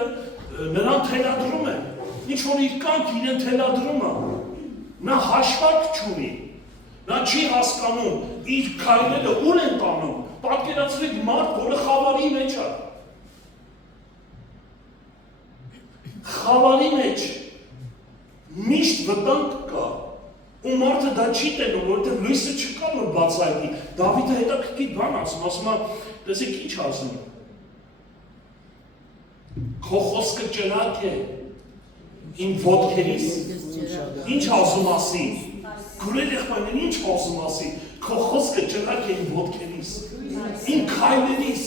նրան թելադրում են, ինչ որ իր կյանքը իրեն թելադրում է։ Նա հաշվարկ չունի։ Նա չի հասկանում իր քայլերը ուր են տանում։ Պատկերացրեք մարդ, որը խավարի մեջ է։ Խավարի մեջ միշտ վտանգ կա։ Ու մարդը դա չի տենում, որովհետև լույսը չկա, որ բացահայտի։ Դավիթը հետաքրքիր բան ասում, ասում է, տեսեք ինչ ասում։ Քո խոսքը ճրագ է իմ ոտքերիս։ Ինչ ասում ասի։ Քուրել եղբայրներ ինչ ասում ասի։ Քո խոսքը ճրագ է իմ ոտքերիս։ Իմ քայլերիս։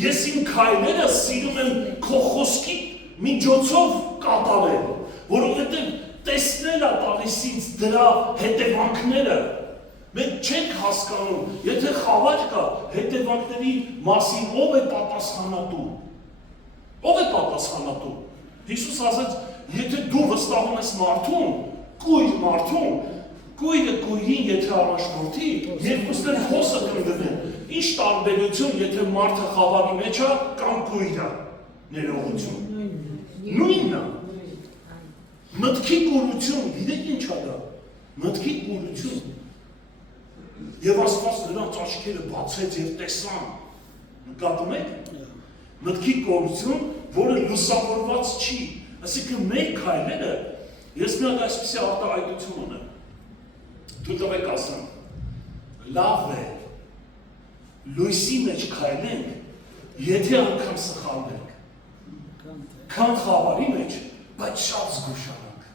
Ես իմ քայլերը սիրում եմ քո խոսքի միջոցով կատարել, որովհետև տեսնել է տալիս ինձ դրա հետևանքները։ Մենք չենք հասկանում, եթե խավար կա, հետևանքների մասին ով է պատասխանատու։ Ով է պատասխանատու։ Հիսուս ասաց, եթե դու վստահում ես մարդուն, կույր մարդուն, կույրը կույրին եթե առաջնորդի, երկուսն էլ հոսը կնդնեն։ Ինչ տարբերություն, եթե մարդը խավարի մեջ է կամ կույրը ներողություն։ Նույնն է։ Մտքի կուրություն, գիտեք ինչ է դա։ Մտքի կուրություն։ Եվ Աստված նրանց աչքերը բացեց եւ տեսան։ Նկատում եք։ Մտքի կուրություն, որը լուսավորված չի։ Այսինքն մեր քայլերը, ես մի հատ այսպիսի արտահայտություն ունեմ։ Դու տվեք ասեմ, լավ է, լույսի մեջ քայլենք, եթե անգամ սխալվենք, քան խավարի մեջ, բայց շատ զգուշանանք։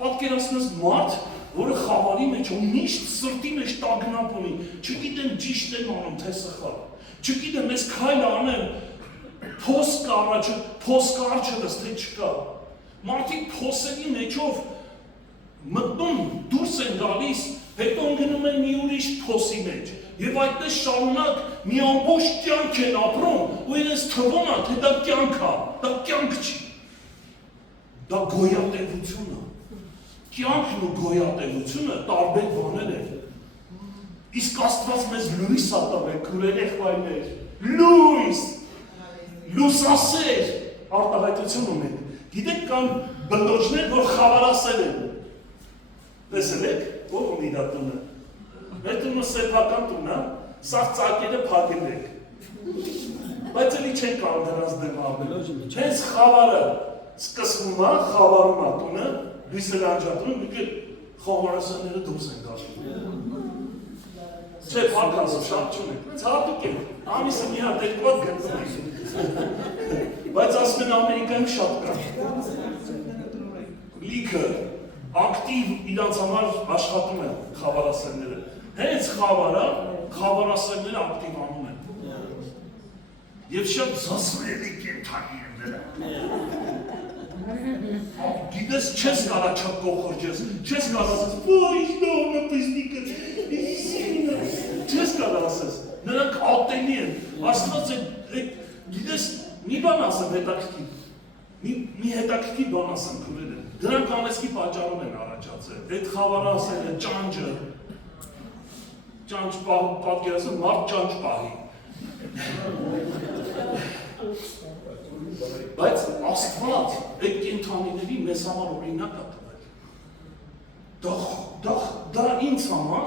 Պատկերացնես մարդ, որը խավարի մեջ ու միշտ սրտի մեջ տագնապ ունի, չգիտեմ ճիշտ եմ անում, թե սխալ, չգիտեմ ես քայլ անեմ, փոս կա առաջը, փոս կա արջևս, թե չկա։ Մարդիկ փոսերի մեջով մտնում, դուրս են գալիս, հետո ընկնում են մի ուրիշ փոսի մեջ։ Եվ այդպես շարունակ մի ամբողջ կյանք են ապրում, ու իրենց թվում է, թե դա կյանք է, դա կյանք չի։ Դա գոյատևություն է։ Կյանքն ու գոյատևությունը տարբեր բաներ են։ Իսկ Աստված մեզ լույս է տվել, քուրեր եղբայրներ, լույս, լուսասեր արտահայտություն ունեն։ Գիտեք կան բլոճներ, որ խավարասեր են։ Տեսել եք, ով ունի դա տունը։ Մեր տունը սեփական տուն է, սաղ ծակերը փակել եք։ Բայց էլի չեն կարող դրանց դեմ ապրել։ Հենց խավարը սկսվում է, խավարում է տունը, լույսը լանջատում, դուք խավարասանները դուրս են գալու։ Չէ, փակածը շատ չունեք, ցավոք է, ամիսը մի հատ երկու հատ գտնում եք։ Բայց ասում են Ամերիկայում շատ կա։ Լիքը ակտիվ իրանց համար աշխատում են խավարասերները։ Հենց խավարասերները ակտիվանում են։ Եվ շատ զասրելի կենթանի են դրա։ Գիտես չես կարա չապ կողորջես, չես կարա ասես, ոյ, նորմը պիզնիկը, չես կարա ասես, նրանք ատելի են, Աստված է, գիտես, մի բան ասեմ հետաքրքիր, մի հետաքրքիր բան ասեմ քուրերը, դրանք անեսքի պատճառով են առաջացել, այդ խավարը ասել է ճանճը, ճանճ պատկերացում, մարդ ճանճ պահի։ Բայց Աստված այդ կենթանիների մեզ համար օրինակ է տվել։ Դա ինձ համար,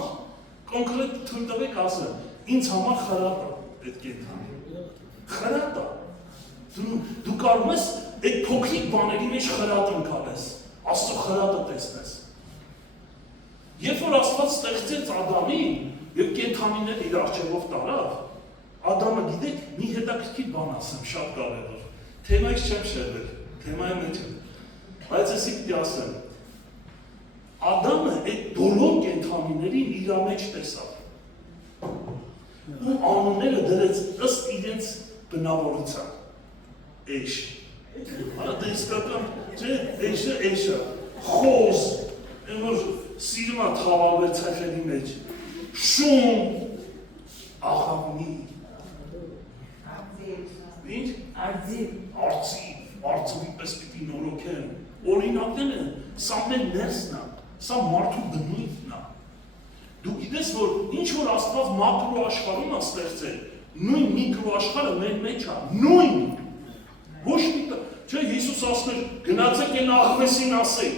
կոնկրետ թույլ տվեք ասեմ, ինձ համար խրատ է այդ կենթանի։ Խրատ է։ Դու կարող ես այդ փոքրիկ բաների մեջ խրատ ընկալես, Աստծո խրատը տեսնես։ Երբ որ Աստված ստեղծեց Ադամին եւ կենդանիները իր առջևով տարավ, Ադամը գիտեք, մի հետաքրքիր բան ասեմ, շատ կարևոր։ Թեմայից չեմ շեղվել, թեմայի մեջ եմ։ Բայց էսի պիտի ասեմ։ Ադամը այդ բոլոր կենդանիներին իր մեջ տեսավ։ Ու անունները դրեց ըստ իրենց բնավորության։ Էշ։ Արա դա իսկական, չէ, էշը, խոզ, որ սիրում է թավալվել ցայխերի մեջ, շուն, աղավնի, ինչ? Արծիվ պես պիտի նորոքեն, օրինակները, սա մեր ներսն է, սա մարդու բնույթն է։ Դու գիտես, որ ինչ որ Աստված մակրո աշխարհում է ստեղծել, նույն միկրո աշխարհը մեր մեջ է, նույն։ Ոչ մի չէ, Հիսուս ասում էր, գնացեք այն աղվեսին ասեք։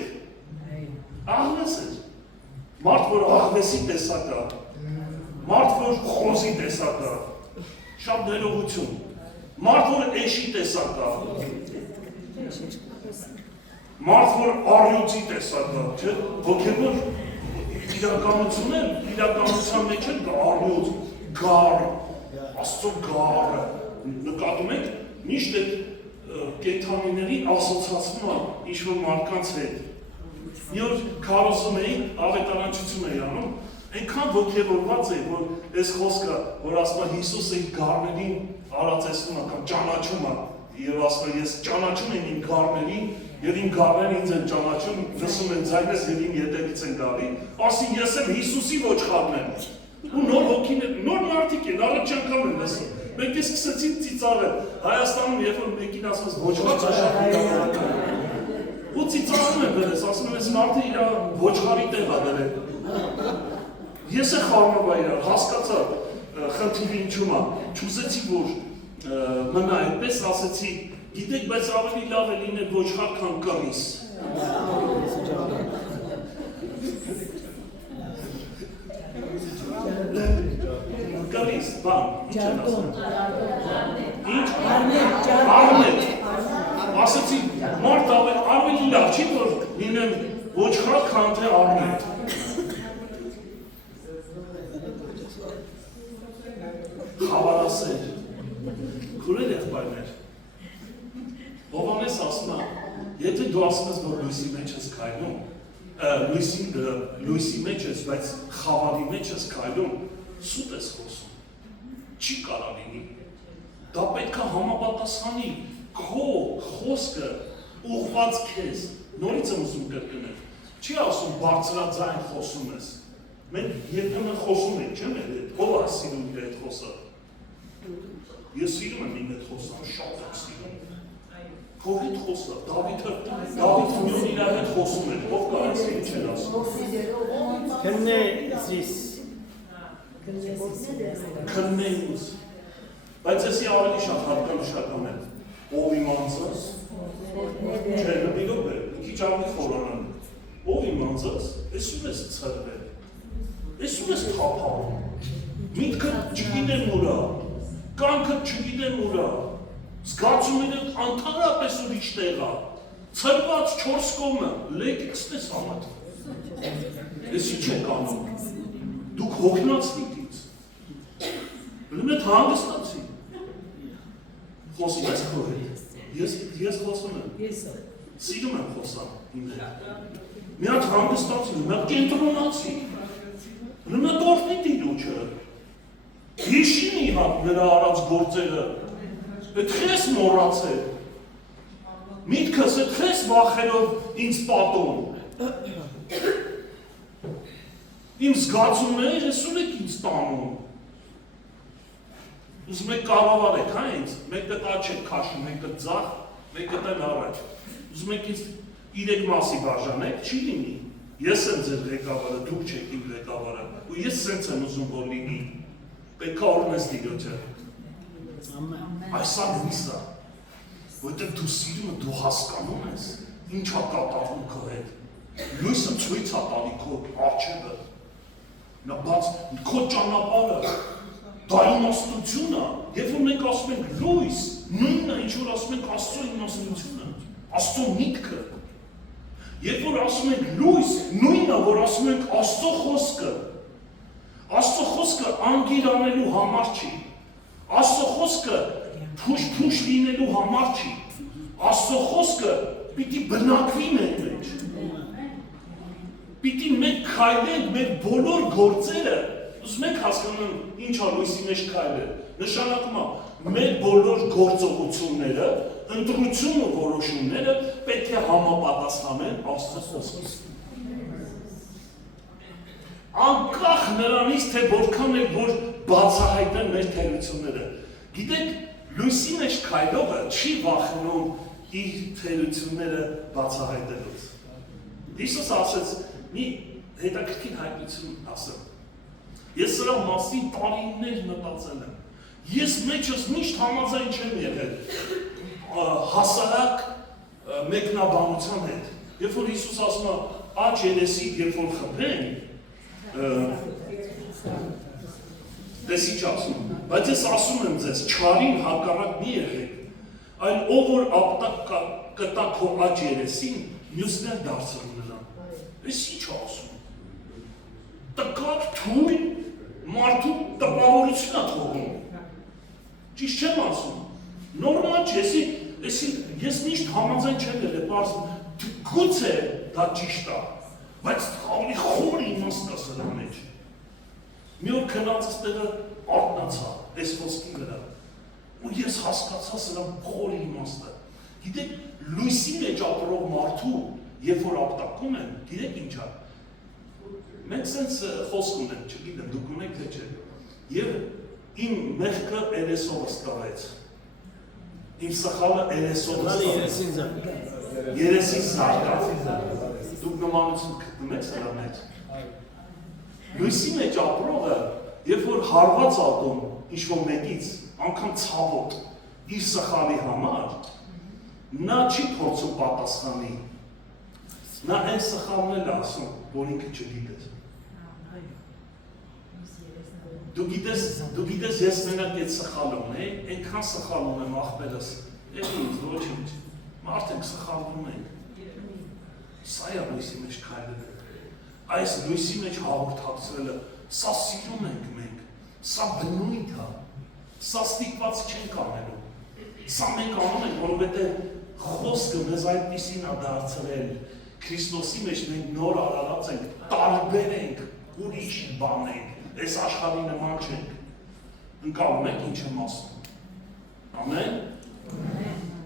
Աղվես էր։ Մարդ, որ աղվեսի տեսակ է, մարդ, որ խոզի տեսակ է, շատ ներողություն, մարդ, որ էշի տեսակ է, մարդ, որ առյուծի տեսակ է, չէ, ոգևոր իրականության մեջ են առյուծ, գար, Աստծո գարը, նկատում եք, միշտ այդ կենդանիների ասոցացվում է ինչ-որ մարդկանց հետ։ Մի օր քարոզում էի, ավետարանչություն էի անում, այնքան ոգևորված էի, որ այս խոսքը, որ ասում է Հիսուսը իր գառներին արածեցնում է, կամ ճանաչում է, եւ ասում է ես ճանաչում եմ իմ գառներին, եւ իմ գառները ինձ են ճանաչում, լսում են ձայնս եւ իմ ետևից են գալի, ասին ես եմ Հիսուսի ոչխարն եմ։ Ու նոր հոգիներ, նոր մարդիկ են, առաջ անգամ են լսում։ Մենք ես սկսեցին ծիծաղել, Հայաստանում երբ որ մեկին ասում ես ոչխար, շատ դիտավորական։ Ու ծիծաղում են դրես, ասում են ես մարդը իր ոչխարի տեղ է դրել։ Ես է խառնովա իրար, հասկացա խնդիրը ինչու՞մ է, չուզեցի որ մնա այդպես, ասեցի, գիտեք, բայց ավելի լավ է լինել ոչխար, քան կռիս։ Կռիս, բան, ինչ են ասում։ Ինչ? Արմետ։ Ասեցի, մարդ ավելի լավ չի, որ լինեմ ոչխար, քան թե արմետ։ Խավարասեր, քուրեր եղբայրներ, Հովհաննես ասում է, եթե դու ասում ես, որ լույսի մեջ ես քայլում, լույսի մեջ ես, բայց խավարի մեջ ես քայլում, սուտ ես խոսում, չի կարա լինի, դա պետք է համապատասխանի, քո խոսքը ուղղված քեզ, նորից եմ ուզում կրկնել, չի ասում բարձրաձայն խոսում ես, մենք երբեմն խոսում ենք, չեմ էլ հետ, ով է սիրում իր հետ խոսալ։ Ես սիրում եմ իմ հետ խոսալ, շատ եմ սիրում։ Քո հետ խոսալ, Դավիթ Ֆունյոն իր հետ խոսում էր, ով կարած ինչ էր ասում։ Քննեուս։ Բայց եսի ավելի շատ հատկանշական է, ով իմ անձս, չէ, նպիրոք է, մի քիչ ավելի խորանան, ով իմ անձս, էսում ես ծրվել, էսում ես թափաղում, միտքը չգիտեմ ուրա, կանքը չգիտեմ ուրա, զգացումները անթարապես ուրիշ տեղ է, ծրված 4 կողմը, լեկիքսն ես համատվում, ես ինչ եք անում, դուք հոգնացնիք ինձ, լմետ հանգստացի, խոսում ես քո հետ, ես խոսում եմ, սիրում եմ խոսալ իմ հետ, մի հատ հանգստացի, մի հատ կենտրոնացի, լմետ օրհնի տիրոջը, հիշին իհատ նրա արած գործերը, էդ խես մոռացել, միտքս էդ խես վախելով ինձ պատում, իմ զգացումներ էսուր եք ինձ տանում, ուզում եք կառավարեք, հա ինձ, մեկը տաչ եք քաշում, մեկը ձախ, մեկը տեն առաջ, ուզում եք ինձ 3 մասի բաժանեք, չի լինի, ես եմ ձեր ղեկավարը, դուք չեք իմ ղեկավարը, ու ես սենց եմ ուզում որ լինի, պետք է օրհնես Տիրոջը։ Այս ամիսը, որտեղ դու սիրում ես, դու հասկանում ես, ինչ է կատարվում քո հետ։ Լույսը ցույց է տալի քո առջևը։ Նա բաց քո ճանապարհը, դա իմաստություն է, երբ որ մենք ասում ենք լույս, նույնն է, ինչ որ ասում ենք Աստծո իմաստությունը, Աստծո միտքը։ Երբ որ ասում ենք լույս, նույնն է, որ ասում ենք Աստծո խոսքը։ Աստծո խոսքը անգիր անելու համար չի։ Աստծո խոսքը փուշ լինելու համար չի։ Աստծո խոսքը պիտի բնակվի մեր մեջ։ Պիտի մենք քայլենք մեր բոլոր գործերը, ուզում եք հասկանալ ինչ է լույսի մեջ քայլել։ Նշանակում է մեր բոլոր գործողությունները, ընտրություն ու որոշումները պետք է համապատասխանեն Աստծո խոսքին։ Անկախ նրանից, թե որքան էլ որ բացահայտեն մեր թերությունները։ Գիտեք, լույսի մեջ քայլողը չի վախենում իր թերությունները բացահայտելուց։ Հիսուս ասեց, մի հետաքրքիր հայտնություն ասեմ։ Ես սրա մասին տարիներ մտածել եմ։ Ես մեջս միշտ համաձայն չեմ եղել հասարակ մեկնաբանության հետ։ Երբ որ Հիսուս ասում է, աջ երեսի, երբ որ խփեն, դες ինչ ասում, բայց ես ասում եմ ձեզ, չարին հակառակ մի եղեք, այլ ով որ ապտակ կտա քո աջ երեսին, մյուսներ դարձրու նրան։ Ես ինչ ասում։ Տկար թույն մարդու տպավորություն է թողում։ Ճիշտ չեմ ասում։ Նորմալ չէ, ես միշտ համաձայն չեմ եղել, պարզ գուցե դա ճիշտ է, բայց ավելի խոր իմաստ կա սրա մեջ։ Մի օր քնածս տեղը արթնացա, այս խոսքի վրա, ու ես հասկացա սրա խոր իմաստը։ Գիտեք, լույսի մեջ ապրող մարդու, երբ որ ապտակում են, գիտեք ինչ է։ Մենք սենց խոսք ունենք, չգիտեմ, դուք ունեք թե չէ։ Եվ իմ մեղքը երեսովս տվեց։ Իմ սխալը երեսովս տվեց։ Երեսին զարկա։ Դուք նմանություն գտնում եք սրա մեջ։ Լույսի մեջ ապրողը, երբ որ հարված ատում ինչ-որ մեկից, անգամ ցավոտ իր սխալի համար, նա չի փորձում պատասխանի։ Նա այն սխալն էլ ասում, որ ինքը չգիտես։ Դու գիտես, ես մենակ այդ սխալը ունեի, այնքան սխալ ունեմ աղբերս, և ինձ ոչինչ, մարդ ենք սխալվում ենք։ Սա է լույսի մեջ քայլելը, այս լույսի մեջ հաղորդակցվելը, սա սիրում ենք մենք, սա բնույթ է, սա ստիպված չենք անելու, սա մենք անում ենք, որովհետև խոսքը մեզ այդպիսին է դարձրել, Քրիստոսի մեջ մենք նոր արարած ենք, տարբեր ենք, ուրիշ բան ենք, այս աշխարհի նման չենք, ընկալում եք ինչ եմ ասում, ամեն,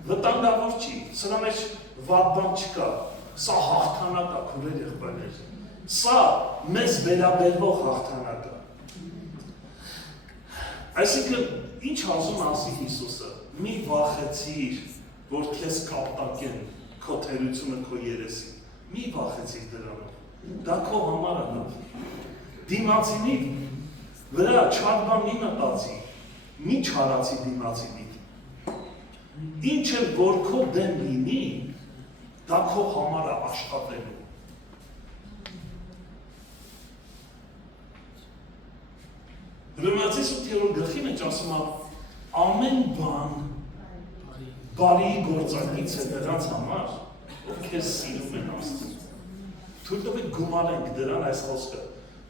վտանգավոր չի, սրա մեջ վատ բան չկա, սա հաղթանակ է, քուրեր եղբայրներ, սա մեզ վերաբերվող հաղթանակ է, այսինքն, ինչ ասում ասի Հիսուսը, մի վախեցիր, որ քեզ կապտակեն քո թերությունը քո երեսին, մի վախեցիր դրանով, դա քո համար է լավ, դիմացինի վրա չար բան մի մտածի, մի չարացի դիմացինի, ինչ էլ որ քո դեմ լինի, դա քո համար է աշխատելու։ Հռոմեացիս 8-րդ գլխի մեջ ասում է, ամեն բան բարի գործակից է դրանց համար, ովքեր սիրում են Աստծուն։ Թույլ տվեք գումարենք դրան այս խոսքը,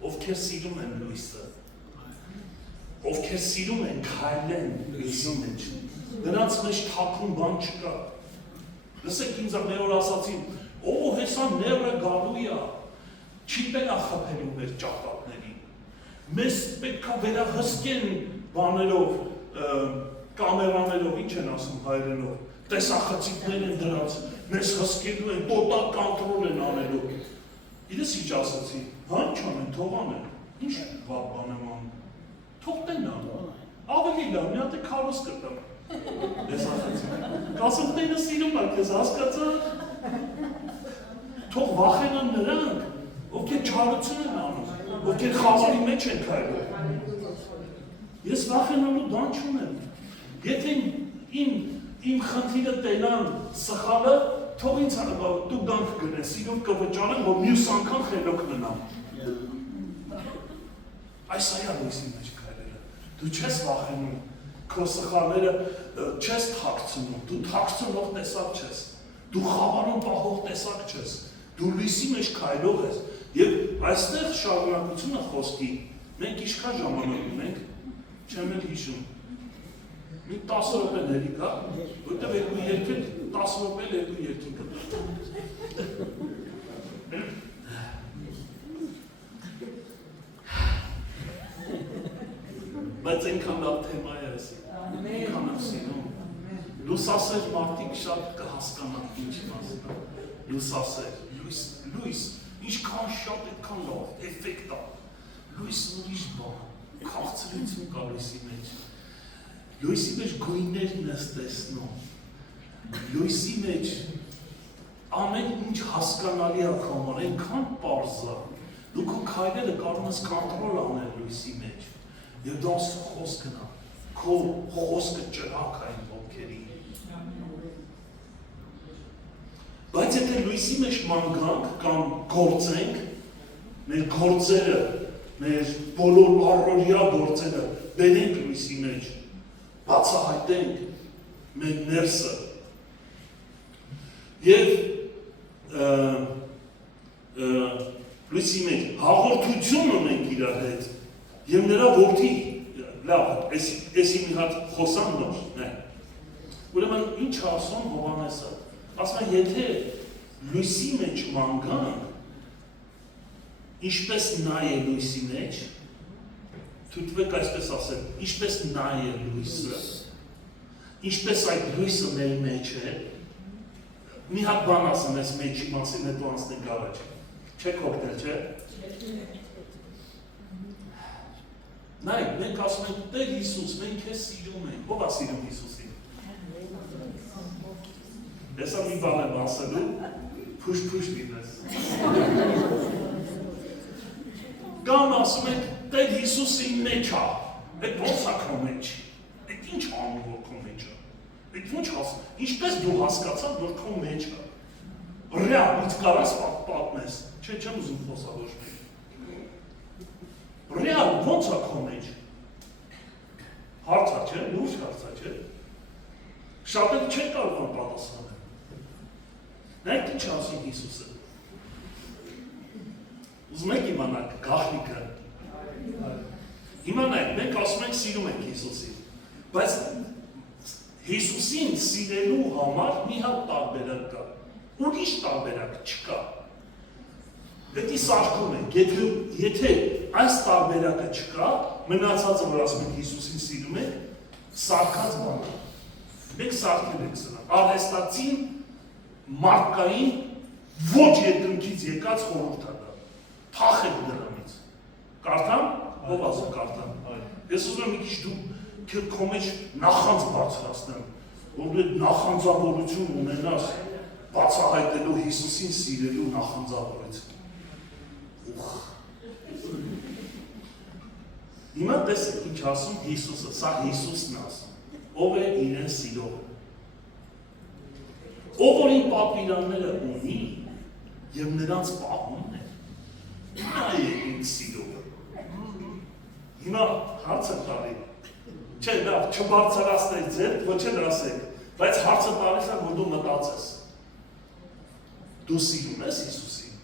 ովքեր սիրում են լույսը, ովքեր սիրում են քայլեն լույսի մեջ, նրանց մեջ թաքուն բան չկա։ Լսեք ինձ մեր օր ասացին, հեսա նեղը գալու է, չի պետք է խփելու մեր ճակատներին, մեզ պետք է վերահսկեն բաներով, կամերաներով, ինչ են ասում հայերենով, տեսախցիկներ են դրանց, մեզ հսկելու են, տոտալ կոնտրոլ են անելու։ Իրես ինչ ասացի, հա ինչ անեն, թող անեն, ինչ վատ բան եմ անում, թող տենան, ավելի լավ, մի հատ է քարոս կտամ, ես ասացի, կասում տենը սիրում է, կեզ հասկացա, թող վախենան նրանք, ովքեր չարություն են անում, ովքեր խավարի մեջ են քայլում, ես վախենալու բան չունեմ, եթե իմ խնդիրը տենան սխալը, թող ինձ դուք դանք գնեն, սիրով կվճարեմ, որ մյուս անգամ խելոք մնամ։ Այս այա լույսի մեջ քայլելը, Դու չես վախենում, քո սխալները չես թաքցնում, դու թաքցնող տեսակ չես, դու խավարում պահող տեսակ չես, դու լույսի մեջ քայլող ես, եւ այստեղ շարունակությունը խոսքի, մենք ինչքան ժամանակ ունենք, չեմ էլ հիշում, մի 10 րոպեների կա, որտեղ երկու երկել 10 րոպե երկու երկին կա։ Բայց այնքան լավ թեմա է այս, այնքան եմ սիրում։ Լուսասեր մարդիկ շատ կհասկանան ինչ իմաստն է։ Լուսասեր, լույս, ինչքան շատ այդքան լավ, էֆեկտ է։ Լույս ուրիշ բան, քաղցրություն կա լույսի մեջ։ Լույսի մեջ գույներն ես տեսնում։ Լույսի մեջ ամեն ինչ հասկանալի է համար, այնքան պարզ է։ Դու քո քայլերը կարող ես կոնտրոլ անել լույսի մեջ։ Եվ դա խոսքն է, քո խոսքը ճրակ այն ոտքերի։ Բայց եթե լույսի մեջ մանգանք կամ գործենք, մեր գործերը, մեր բոլոր առօրյա գործերը բերենք լույսի մեջ, բացահայտենք մեր ներսը եւ լույսի մեջ հաղորդություն ունենք իրար հետ եւ նրա որդի լավ, էսի մի հատ խոսան նոր, ուրեմն ինչ ասում Հովհաննեսը, ասում է, եթե լույսի մեջ մանգանք, ինչպես նա է լույսի մեջ, թույլտվեք այսպես ասել, ինչպես նա է լույսը, ինչպես այդ լույսը մեր մեջ է, մի հատ բան ասեմ ես մեջի մասին հետո անցնենք առաջ, չեք հոգնել, չէ՞։ Նայ, մենք ասում ենք, Տեր Հիսուս, մենք քեզ սիրում ենք, ով է սիրում Հիսուսին։ Հեսա մի բան եմ ասելու, փուշ լինես։ Կամ ասում ենք, Տեր Հիսուսին մեջ է, այդ ոնց է քո մեջ, այդ ինչ անում որ քո մեջ է, այդ ոնց ասում, ինչպես դու հասկացավ, որ քո մեջ է, ռեալ, ինձ կարաս պատմես, չեմ ուզում խոսալ ոչ մեկ, ռեալ, ոնց է քո մեջ, հարցա չէ, լուրջ հարցա չէ, շատերը չեն կարող պատասխանել, նայք ինչ ասում Հիսուսը, ուզում եք իմանաք գաղտնիքը, իմանայք, մենք ասում ենք սիրում ենք Հիսուսին, բայց Հիսուսին սիրելու համար մի հատ տարբերակ կա, ուրիշ տարբերակ չկա, պետք է սարքում ենք, եթե այս տարբերակը չկա, մնացածը որ ասում ենք Հիսուսին սիրում ենք, սարքած բան է, մենք սարքել ենք սրան, արհեստացին մարդկային ոչ երկնքից եկած խորհուրդ է դա, փախեք դրանից, կարդամ, ով ասում կարդամ, ես ուզում եմ մի քիչ դու քո մեջ նախանձ բարձրացնեմ, որ դու նախանձավորություն ունենաս բացահայտելու Հիսուսին սիրելու նախանձավորություն։ Հիմա տեսեք ինչ ասում Հիսուսը, սա Հիսուսն ասում, ով է իրեն սիրողը։ Ով որ իր պատվիրանները ունի եւ նրանց պահում է, նա է ինձ սիրողը։ Հիմա հարցը տալի, չէ, լավ, չբարձրացնեք ձեր, ոչ էլ ասեք, բայց հարցը տալիս է, որ դու մտածես։ Դու սիրում ես Հիսուսին,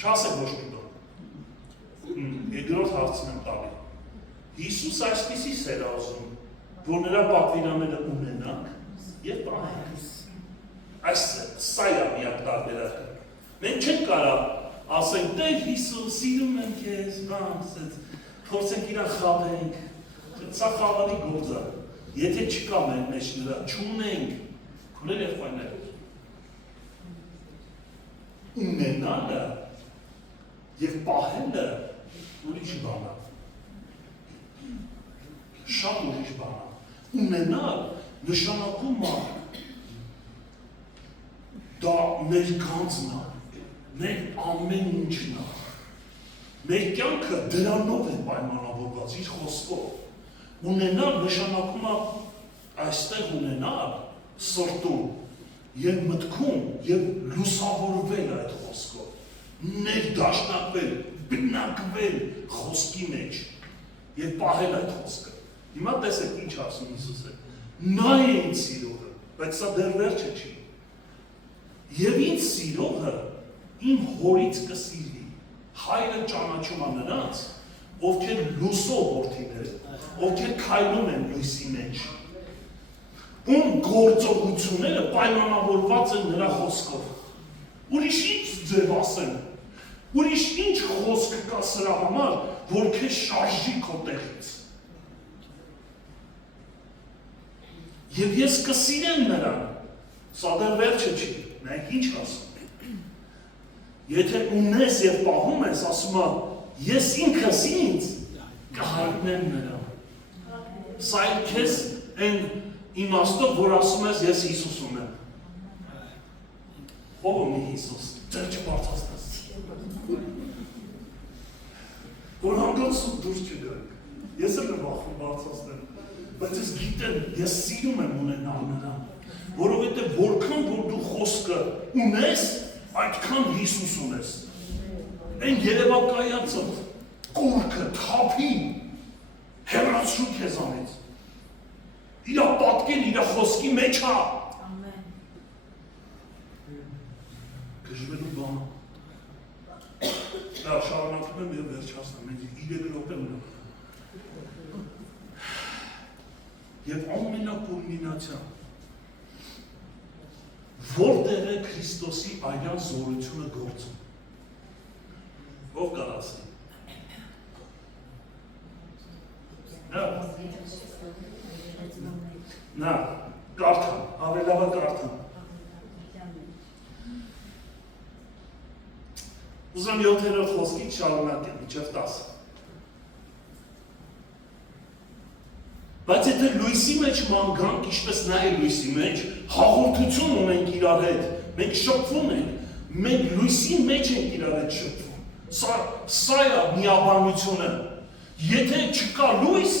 չասեք ոչ մի բան։ Երկրորդ հարցն եմ տալի։ Հիսուս այսպիսի սեր ասում, որ նրա պատվիրանները ունենանք եւ պահենք։ Այս սա է միակ տարբերակը։ Մենք չենք կարող ասենք, Տեր Հիսուս, սիրում ենք քեզ, բան, փորձենք իրան խաբենք։ Սա խավարի գործ է։ Եթե չկա մեր մեջ նրա, չունենք, քուրեր եղբայրներ։ Ունենալը եւ պահելը ուրիշ բան է։ Շատ ուրիշ բան է։ Ունենալ նշանակում է դա մեր գանձն է, մեր ամեն ինչն է։ Մեր կյանքը դրանով է պայմանավորված, իր խոսքով։ Ունենալ նշանակում է այստեղ ունենալ սրտում եւ մտքում եւ լուսավորվել այդ խոսքով, ներդաշնակվել, բնակվել խոսքի մեջ եւ պահել այդ խոսքը։ Հիմա տեսեք ինչ ասում Հիսուսը։ Նա է ինձ սիրողը, բայց սա դեռ վերջը չի։ Եվ ինձ սիրողը իմ հորից կսիրվի։ Հայրը ճանաչում է նրանց, ովքեր լույսով որդիներ, ովքեր քայլում են լույսի մեջ։ Ում գործողությունները պայմանավորված են նրա խոսքով։ Ուրիշ ինչ ձև ասեն, ուրիշ ինչ խոսք կա սրա համար, որ քեզ շարժի քո տեղից։ Եվ ես կսիրեմ նրան, սա դեռ վերջը չի, նայեք ինչ ասում։ Եթե ունես և պահում ես, ասում է, ես ինքս ինձ կհայտնեմ նրան։ Սա էլ քեզ են իմաստով, որ ասում ես, ես Հիսուս ունեմ։ Ով ունի Հիսուս, ձեր չբարձրացնես։ Որ հանգած դուրս չգանք, ես էլ եմ վախում բարձրացնեմ, բայց ես գիտեմ, ես սիրում եմ ունենալ նրան, որովհետև որքան որ դու խոսքը ունես, այդքան Հիսուս ունես։ Այն երևակայացող, կուրքը, թափին, հեռացրու քեզանից։ Իրա պատկեն, իրա խոսքի մեջ հա։ Գժվելու բանը։ Դա շարունակում եմ և վերջացնեմ, մենք 3 րոպե ունենք։ Եվ ամենակուլմինացիան, որտեղ է Քրիստոսի այրան զորությունը գործում։ Ով կարասի։ Նա, կարդան, ավելավը կարդան։ Ուզում 7-րդ խոսքից շարունակեմ, մինչև 10։ Բայց եթե լույսի մեջ մանգանք, ինչպես նա է լույսի մեջ, հաղորդություն ունենք իրար հետ, մենք շփվում ենք, մենք լույսի մեջ ենք իրար հետ շփվում։ Սա է միաբանությունը։ Եթե չկա լույս,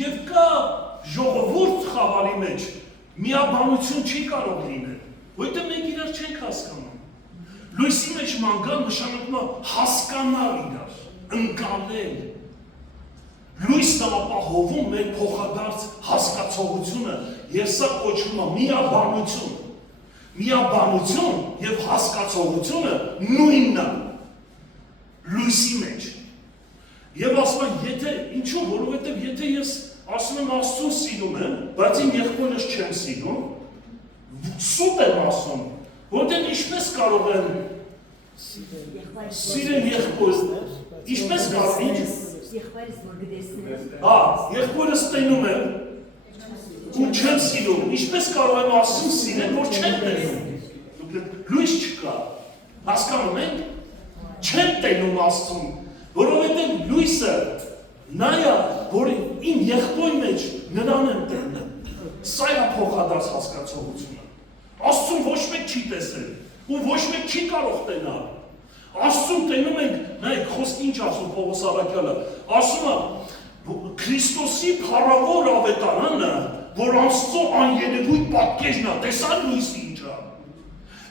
և կա ժողովուրդ խավարի մեջ, միաբանություն չի կարող լինել, որտեղ մենք իրար չենք հասկանում։ Լույսի մեջ մանգան նշանակում է հասկանալ իրար, ընկալել։ Լույսն ապահովում մեր փոխադարձ հասկացողությունը, և սա կոչվում է միաբանություն։ Միաբանություն և հասկացողությունը նույնն է լույսի մեջ։ Եվ ասում եմ, եթե, ինչու, որովհետև եթե ես ասում եմ Աստծուն սիրում եմ, բայց իմ եղբորս չեմ սիրում, սուտ եմ ասում, որտեղ ինչպես կարող եմ սիրել եղբորս, ինչպես կարող եմ, եղբորս տենում եմ, ու չեմ սիրում, ինչպես կարող եմ Աստծուն սիրել, որ չեմ տենում, լույս չկա, հասկանում ենք, չեմ տենում Աստծուն, որովհետև լույսը նա է, որ իմ եղբոր մեջ նրան եմ տենում, սա է փոխադարձ հասկացողությունը։ Աստծուն ոչ մեկ չի տեսել, ու ոչ մեկ չի կարող տենալ։ Աստծուն տենում ենք, նայեք խոսք ինչ ասում Պողոս Առաքյալը, ասում է Քրիստոսի փառավոր ավետարանը, որ Աստծո աներևույթ պատկերն է, տեսան լույսը ինչ է։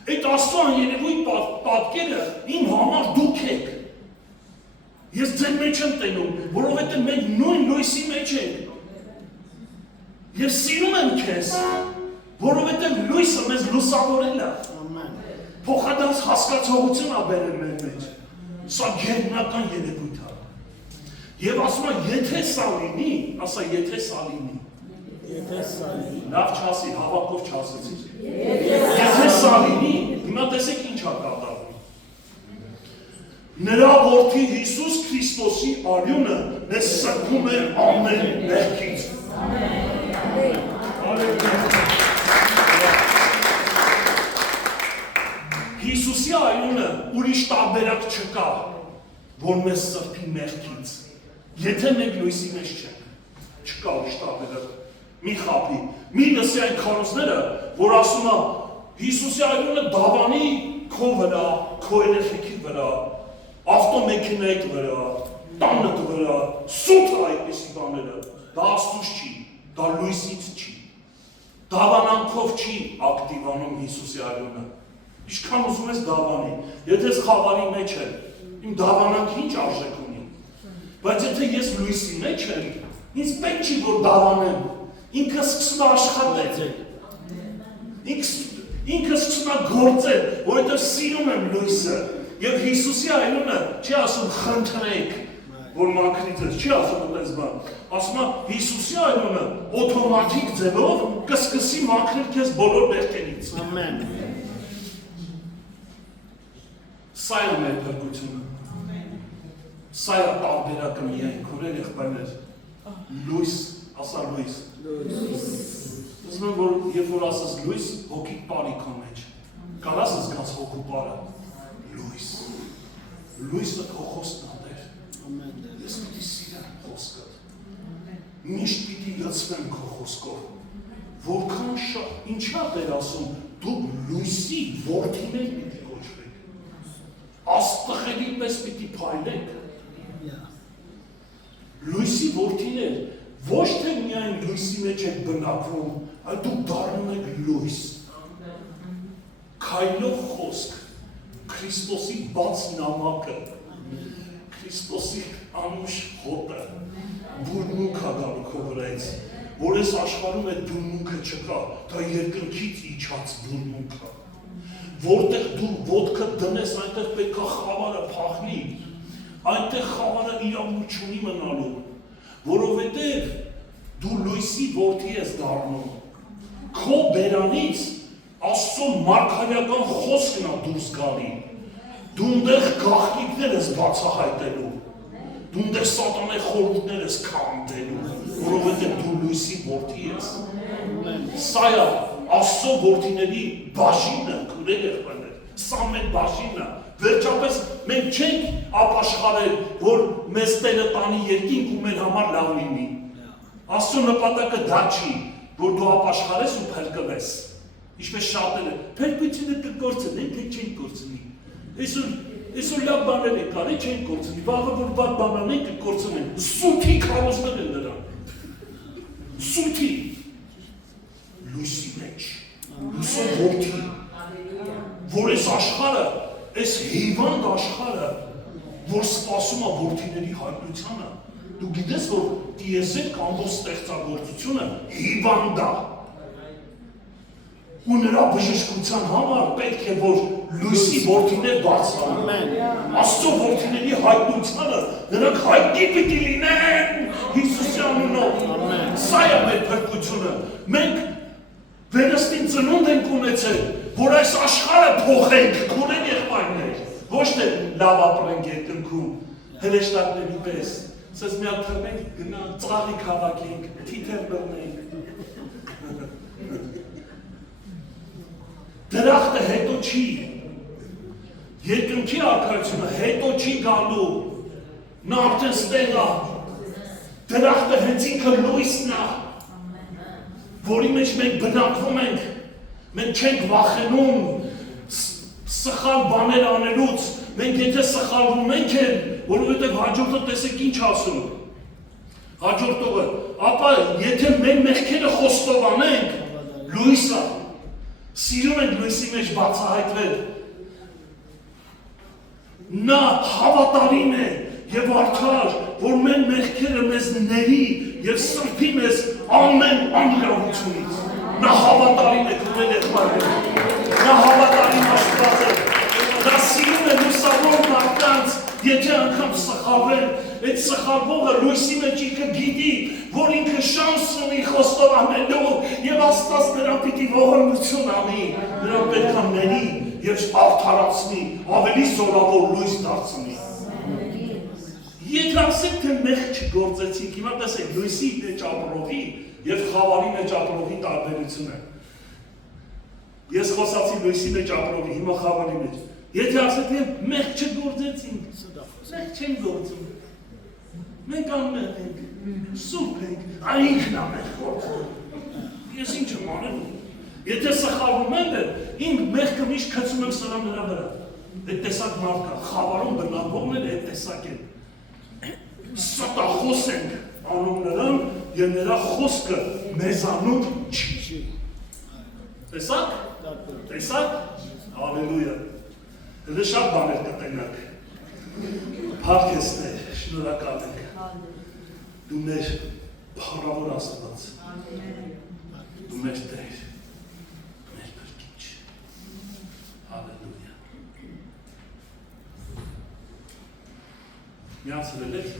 Այդ Աստծո աներևույթ պատկերը իմ համար դուք եք։ Ես ձեր մեջ եմ տենում, որովհետև մենք նույն լույսի մեջ ենք։ Եվ սիրում եմ քեզ, որովհետև լույսը մեզ լուսավորել է։ Փոխադարձ հասկացողություն է բերել մեր մեջ։ Սա գերբնական երևույթ է։ Եվ ասում է, եթե սա լինի, ասա եթե սա լինի։ Եթե սա լինի։ Լավ չասի, հավաքով չասեցիր։ Եթե սա լինի, հիմա տեսեք ինչ է կատարվում։ Նրա որդի Հիսուս Քրիստոսի արյունը մեզ սրբում է ամեն մեղքից։ Հիսուսի արյունը ուրիշ տարբերակ չկա, որ մեզ սրբի մեղքից։ Եթե մենք լույսի մեջ չենք, չկա ուրիշ տարբերակ։ Մի խաբի, մի լսի այն քարոզները, որ ասում է Հիսուսի արյունը դավանի քո վրա, քո երեխեքի վրա, ավտոմեքենայիդ վրա, տանդ վրա, սուտ այդպիսի բաները, դա Աստուծո չի, դա լույսից չի, դավանանքով չի ակտիվանում Հիսուսի արյունը, ինչքան ուզում ես դավանի, եթե ես խավարի մեջ եմ, իմ դավանանքը ինչ արժեք ունի, բայց եթե ես լույսի մեջ եմ, Ինձ պետք չի որ դավանեմ։ Ինքը սկսում է աշխատել։ Ինքը սկսում է գործել, որովհետև սիրում եմ լույսը։ Եվ Հիսուսի այլունը չի ասում խնդրեք, որ մաքրի ձեզ, չի ասում այդպես բան։ Ասում է Հիսուսի այլունը օտոմատիկ ձևով կսկսի մաքրել քեզ բոլոր մեղքերից։ Ամեն։ Սա է մեր փրկությունը։ Սա է տարբերակը միայն, քուրեր եղբայրներ։ Լույս, ասա լույս։ Ուզում եմ, որ երբ որ ասես լույս, հոգիք բարի քո մեջ։ Կարաս զգաս հոգու բարը։ Լույս։ Լույսը քո խոսքն է, Տեր։ Ես պիտի սիրեմ խոսքդ։ Միշտ պիտի լցվեմ քո խոսքով։ Որքան շատ, ինչա Տեր ասում, դուք լույսի որդիներ պիտի կոչվեք։ Աստղերի պես պիտի փայլեք։ Լույսի որդիներ, ոչ թե միայն լույսի մեջ եք բնակվում, այլ դուք դառնում եք լույս։ Քայլող խոսք, Քրիստոսի բաց նամակը, Քրիստոսի անուշ հոտը, բուրմունքը գալու քո վրայից, որ այս աշխարհում այդ բուրմունքը չկա, դա երկնքից իջած բուրմունքը։ Որտեղ դու ոտքը դնես, այնտեղ պետք է խավարը փախնի, այնտեղ խավարը իրավունք չունի մնալու, որովհետև դու լույսի որդի ես դառնում, քո բերանից Աստծո մարգարեական խոսքն է դուրս գալի, դու ունդեղ գաղտնիքներ ես բացահայտելու, դու ունդեղ սատանայի խորհուրդներ ես քանդելու, որովհետև դու լույսի որդի ես։ Սա է Աստծո որդիների բաժինը, քուրեր եղբայրներ, սա մեր բաժինը։ Վերջապես մենք չենք ապաշխարել, որ մեզ Տերը տանի երկինք ու մեր համար լավ լինի։ Աստծո նպատակը դա չի, որ դու ապաշխարես ու փրկվես։ Ինչպես շատերը, փրկությունը կկործնեն, թե չեն կործնի։ Այսօր լավ բաներ են կարի, չեն կործնի, վաղը որ վատ բաներ են կկործնեն, սութի քարոզներ են նրան։ Սութի։ Լույսի մեջ, լույսով որդի, որ այս աշխարհը, այս հիվանդ աշխարհը, որ սպասում է որդիների հայտնությանը, դու գիտես, որ տիեզերք ամբողջ ստեղծագործությունը հիվանդ է։ Ու նրա բժշկության համար պետք է, որ լույսի որդիներ բարձրանան։ Աստծո որդիների հայտնությանը նրանք հայտնի պիտի լինեն Հիսուսի անունով։ Սա է մեր փրկությունը։ Մենք վերստին ծնունդ ենք ունեցել, որ այս աշխարհը փոխենք, քուրեն եղբայրներ, ոչ թե լավ ապրենք երկնքում, հրեշտակների պես, ասես մի հատ թռնենք, գնանք, ծաղի քաղաքենք, թիթեռ բռնենք։ Դրախտը հետո չի, երկնքի արքայությունը հետո չի գալու, նա արդեն ստեղ է, դրախտը հենց ինքը լույսն է, որի մեջ մենք բնակվում ենք, մենք չենք վախենում սխալ բաներ անելուց, մենք եթե սխալվում ենք են, որովհետև հաջորդը տեսեք ինչ ասում, հաջորդողը, ապա եթե մենք մեղքերը խոստովանենք, լույսը, սիրում ենք լույսի մեջ բացահայտվել, նա հավատարիմ է և արդար, որ մենք մեղքերը մեզ ների և սրբի մեզ ամեն անգրավությունից, նա հավատարիմ է քուրել եղբայրներ, նա հավատարիմ Աստված է, նա սիրում է լուսավոր մարդկանց, եթե անգամ սխալվեն, այդ սխալվողը լույսի մեջ ինքը գիտի, որ ինքը շանս ունի խոստովանելու և Աստված նրան պիտի ողորմություն անի, նրան պետք է ների և արդարացնի, ավելի զորավոր լույս դարձնի։ Եթե ասեք, թե մեղք չգործեցիք, հիմա տեսեք լույսի մեջ ապրողի և խավարի մեջ ապրողի տարբերությունը։ Ես խոսացի լույսի մեջ ապրողի, հիմա խավարի մեջ։ Եթե ասեք, մեղք չգործեցինք, մեղք չեն գործում։ Մենք անմեղ ենք, սուրբ ենք, ինքն է մեղք գործում։ Ես ինչ եմ անելու։ Եթե սխալվում եմ, իմ մեղքը միշտ քցում եմ սրա նրա վրա։ Այդ տեսակ մարդկա, խավարում բնակվողներ այդ տեսակ են։ Ստախոս ենք անում նրան և նրա խոսքը մեզանում չի։ Տեսակ? Տեսակ? Ալելույա։ Դե շատ բաներ կտենակ։ Փառք ես Տեր, շնորհակալ ենք։ Դու մեր Փառավոր Աստված։ Դու մեր Տեր, մեր Փրկիչ։ Հալելույա։ Միացրել եք։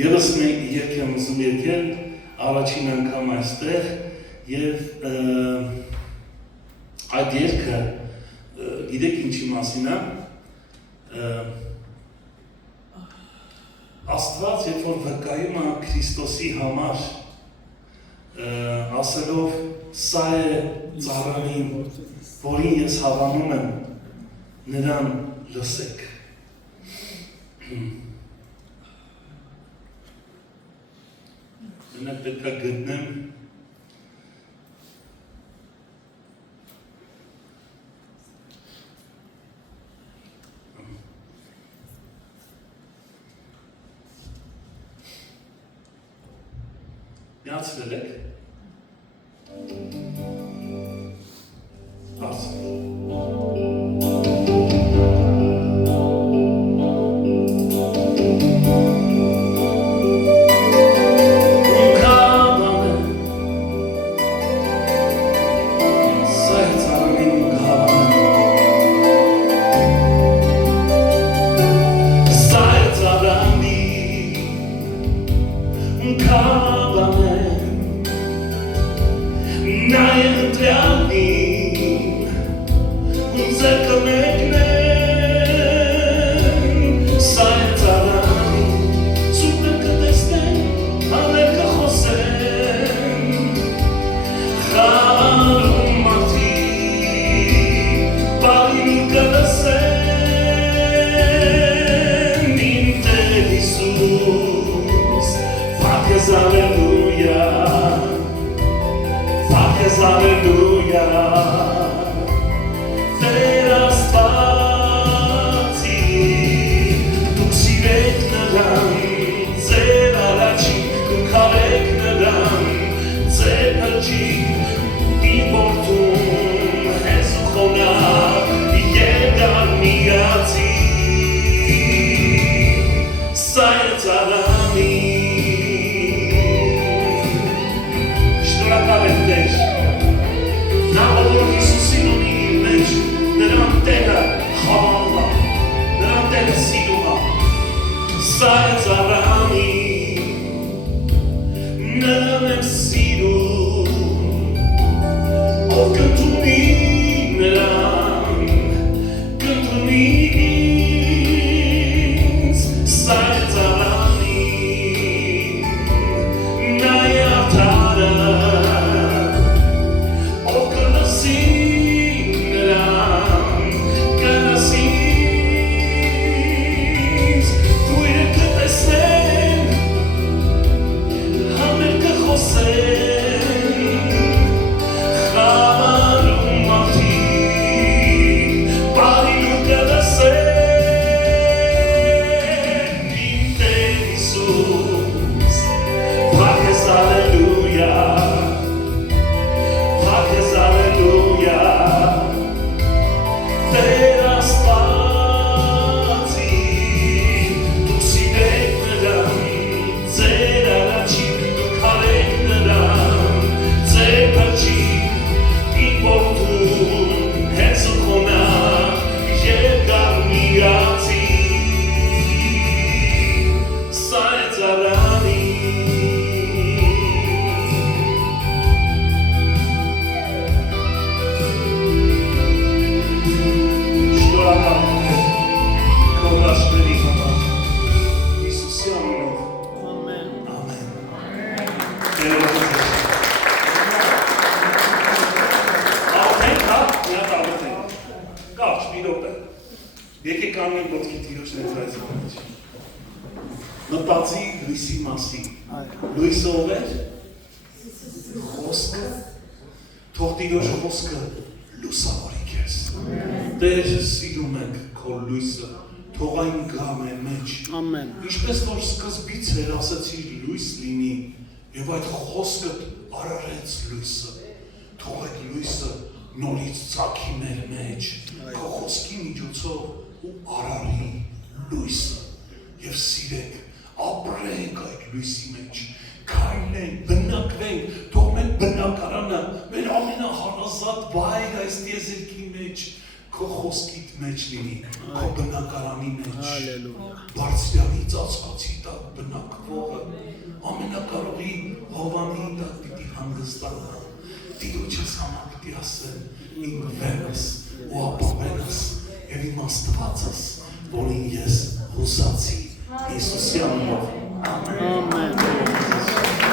Եվս մենք երկ եմ ուզում եկել առաջին անգամ այստեղ և այդ երկը գիտեք ինչի մասին է, Աստված երբ որ վկայում է Քրիստոսի համար ասելով սա է ծառանին, որին ես հավանում եմ, նրան լսեք։ Մենակ պետք է գտնեմ Միացրել եք Մտածի լույսի մասին, լույսը ով էր, խոսքը, թող Տիրոջ խոսքը լուսավորի քեզ, Տեր սիրում ենք քո լույսը, թող այն գա մեր մեջ, ինչպես որ սկզբից էր ասացի լույս լինի, և այդ խոսքդ արարեց լույսը, թող այդ լույսը նորից ծագի մեր մեջ, քո խոսքի միջոցով ու արարի լույսը, և սիրենք, ապրենք այդ լույսի մեջ, քայլենք, բնակվենք, թող մեր բնակարանը, մեր ամենահարազատ վայր այս տիեզերքի մեջ, քո խոսքիդ մեջ լինի, քո բնակարանի մեջ, Բարձրյալի ծածկոցի տակ բնակվողը, ամենակարողի Հովանի տակ պիտի հանգստանա, Տիրոջս համար պիտի ասեն, իմ վենս ու ապավենս և իմ Աստվածս, որին ես հուսացի, Հիսուսի անունով, ամեն։